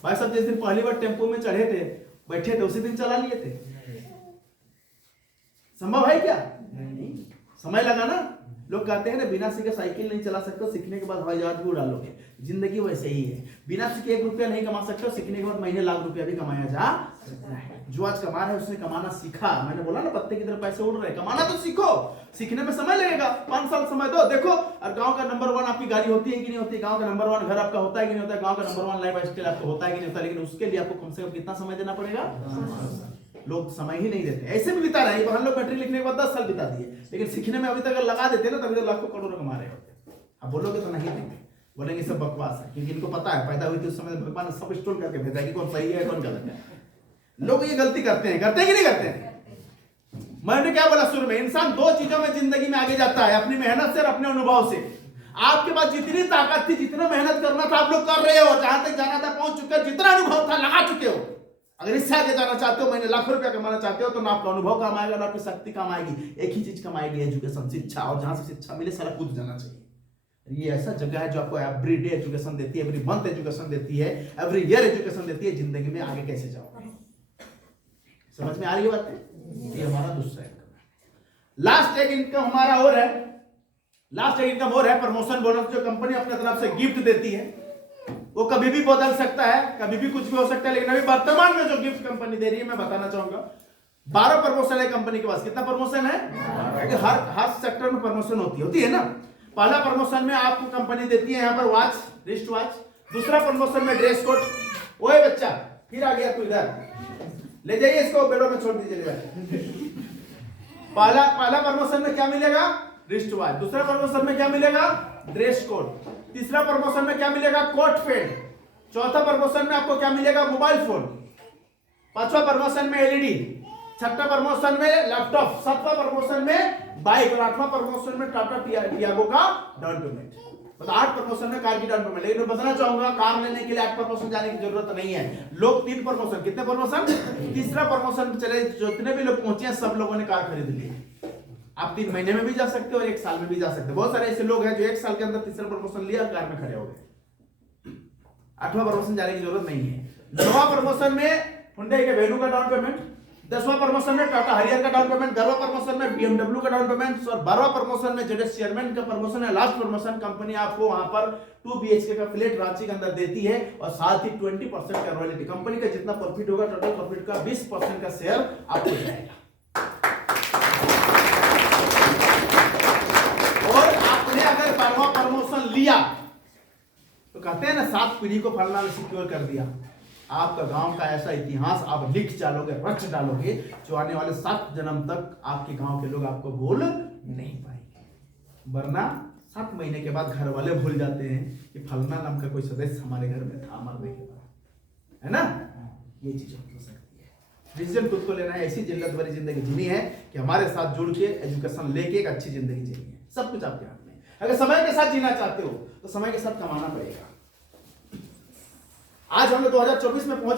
भाई साहब जिस दिन पहली बार टेम्पो में चढ़े थे, बैठे थे, उसी दिन चला लिए थे। संभव है क्या? नहीं। समय लगा ना। लोग कहते हैं ना बिना सीखे साइकिल नहीं चला सकते, सीखने के बाद हवाई जहाज भी उड़ा लोगे। जिंदगी वैसे ही है, बिना सीखे 1 रुपया नहीं कमा सकते, सीखने के बाद महीने लाख रुपया भी कमाया जा सकता है। जो आज कमा रहा है उसने कमाना सीखा। मैंने बोला ना पत्ते की तरह पैसे उड़ रहे हैं, कमाना तो सीखो। सीखने में समय लगेगा, 5 साल समय दो। देखो और गांव का नंबर 1 आपकी गाड़ी होती है कि नहीं होती? गांव का नंबर 1 घर आपका होता है कि नहीं होता है? गांव का नंबर 1 लाइफ स्टाइल आपका होता है कि नहीं होता? लेकिन उसके लिए आपको कम से कम कितना समय देना पड़ेगा? लोग समय ही नहीं देते, ऐसे भी बिता रहे हैं। हम लोग मैट्रिक लिखने के बाद 10 साल बिता दिए, लेकिन सीखने में अभी तक लगा देते ना, तभी तो लाखों करोड़ों कमा रहे होते। अब बोलोगे तो नहीं देंगे, बोलेंगे सब बकवास है, क्योंकि इनको पता है पैदा हुई थी उस समय भगवान ने सब स्टोर करके भेजा कि कौन सही है कौन गलत है। लोग ये गलती करते हैं कि नहीं करते हैं? मैंने क्या बोला शुरू में, इंसान 2 चीजों में जिंदगी में आगे जाता है, अपनी मेहनत से और अपने अनुभव से। आपके पास जितनी ताकत थी, जितना मेहनत करना था, आप लोग कर रहे हो, जहां तक जाना था पहुंच चुके हो, जितना अनुभव था लगा चुके हो। अगर इससे आगे जाना चाहते हो, महीने लाखों रुपया कमाना चाहते हो, तो ना आपका अनुभव काम आएगा, ना आपकी शक्ति काम आएगी। एक ही चीज कमाएगी, एजुकेशन, शिक्षा। और जहां से शिक्षा मिले सारा कूद जाना चाहिए। ये ऐसा जगह है जो आपको एवरी डे एजुकेशन देती है, एवरी मंथ एजुकेशन देती है, एवरी ईयर एजुकेशन देती है, जिंदगी में आगे कैसे जाओगे। समझ में आ रही है बात? ये हमारा दूसरा इनकम। लास्ट एक इनकम हमारा और है, लास्ट एक इनकम और है प्रमोशन बोनस, जो कंपनी अपने तरफ से गिफ्ट देती है। वो कभी भी बदल सकता है, कभी भी कुछ भी हो सकता है, लेकिन अभी वर्तमान में जो गिफ्ट कंपनी दे रही है मैं बताना चाहूंगा। 12 प्रमोशन है कंपनी के पास। कितना प्रमोशन है? हर सेक्टर में प्रमोशन होती है ना। पहला प्रमोशन में आपको कंपनी देती है यहाँ पर वॉच, रिस्ट वॉच। दूसरा प्रमोशन में ड्रेस कोड। ओए बच्चा फिर आ गया तू, इधर ले जाइए इसको, बेडों में छोड़ दीजिए। पहला प्रमोशन में क्या मिलेगा? Wrist watch. दूसरा प्रमोशन में क्या मिलेगा? Dress code. तीसरा प्रमोशन में क्या मिलेगा? Coat pant. चौथा प्रमोशन में आपको क्या मिलेगा? Mobile phone. पांचवा प्रमोशन में एलईडी। छठा प्रमोशन में लैपटॉप। सातवां प्रमोशन में बाइक। और 8वां प्रमोशन में टाटा टियागो का डाउन पेमेंट। मतलब 8 प्रमोशन में कार की डाउन पेमेंट। लेकिन मैं बताना चाहूंगा कार लेने के लिए 8 प्रमोशन जाने की जरूरत नहीं है। लोग 3 प्रमोशन, कितने प्रमोशन? तीसरा प्रमोशन चले, जितने भी लोग पहुंचे हैं सब लोगों ने कार खरीद ली। आप 3 महीने में भी जा सकते हो और 1 साल में भी जा सकते हो। बहुत सारे ऐसे लोग हैं जो 1 साल के अंदर तीसरा प्रमोशन लिया, कार में खड़े हो गए। 8वां प्रमोशन जाने की जरूरत नहीं है। 9वां प्रमोशन में हुंडई के वेन्यू का डाउन पेमेंट, 10वां प्रमोशन में टाटा हरियर का डाउन पेमेंट, 11वां प्रमोशन में BMW का डाउन पेमेंट और 12वां प्रमोशन में जेडएस चेयरमैन का प्रमोशन है। लास्ट प्रमोशन कंपनी आपको वहां पर 2 BHK का फ्लैट रांची के अंदर देती है और साथ ही 20% का रॉयल्टी, कंपनी का जितना प्रॉफिट होगा टोटल प्रॉफिट का 20% का शेयर आपको जाएगा। और आपने अगर 12वां प्रमोशन लिया तो कहते हैं ना 7 पीढ़ी को फलना ने सिक्योर कर दिया। आपका गांव का ऐसा इतिहास आप लिख डालोगे, रच डालोगे, जो आने वाले 7 जन्म तक आपके गांव के लोग आपको भूल नहीं पाएंगे। वरना 7 महीने के बाद घर वाले भूल जाते हैं कि फलना नाम का कोई सदस्य हमारे घर में था मरने के बाद, है ना। ये चीज हो सकती है। डिसीजन खुद को लेना है, ऐसी जिल्लत भरी जिंदगी जीनी है कि हमारे साथ जुड़ के एजुकेशन लेके एक अच्छी जिंदगी जीनी है। सब कुछ आपके हाथ में है। अगर समय के साथ जीना चाहते हो तो समय के साथ कमाना पड़ेगा। आज हम लोग 2024 में पहुंच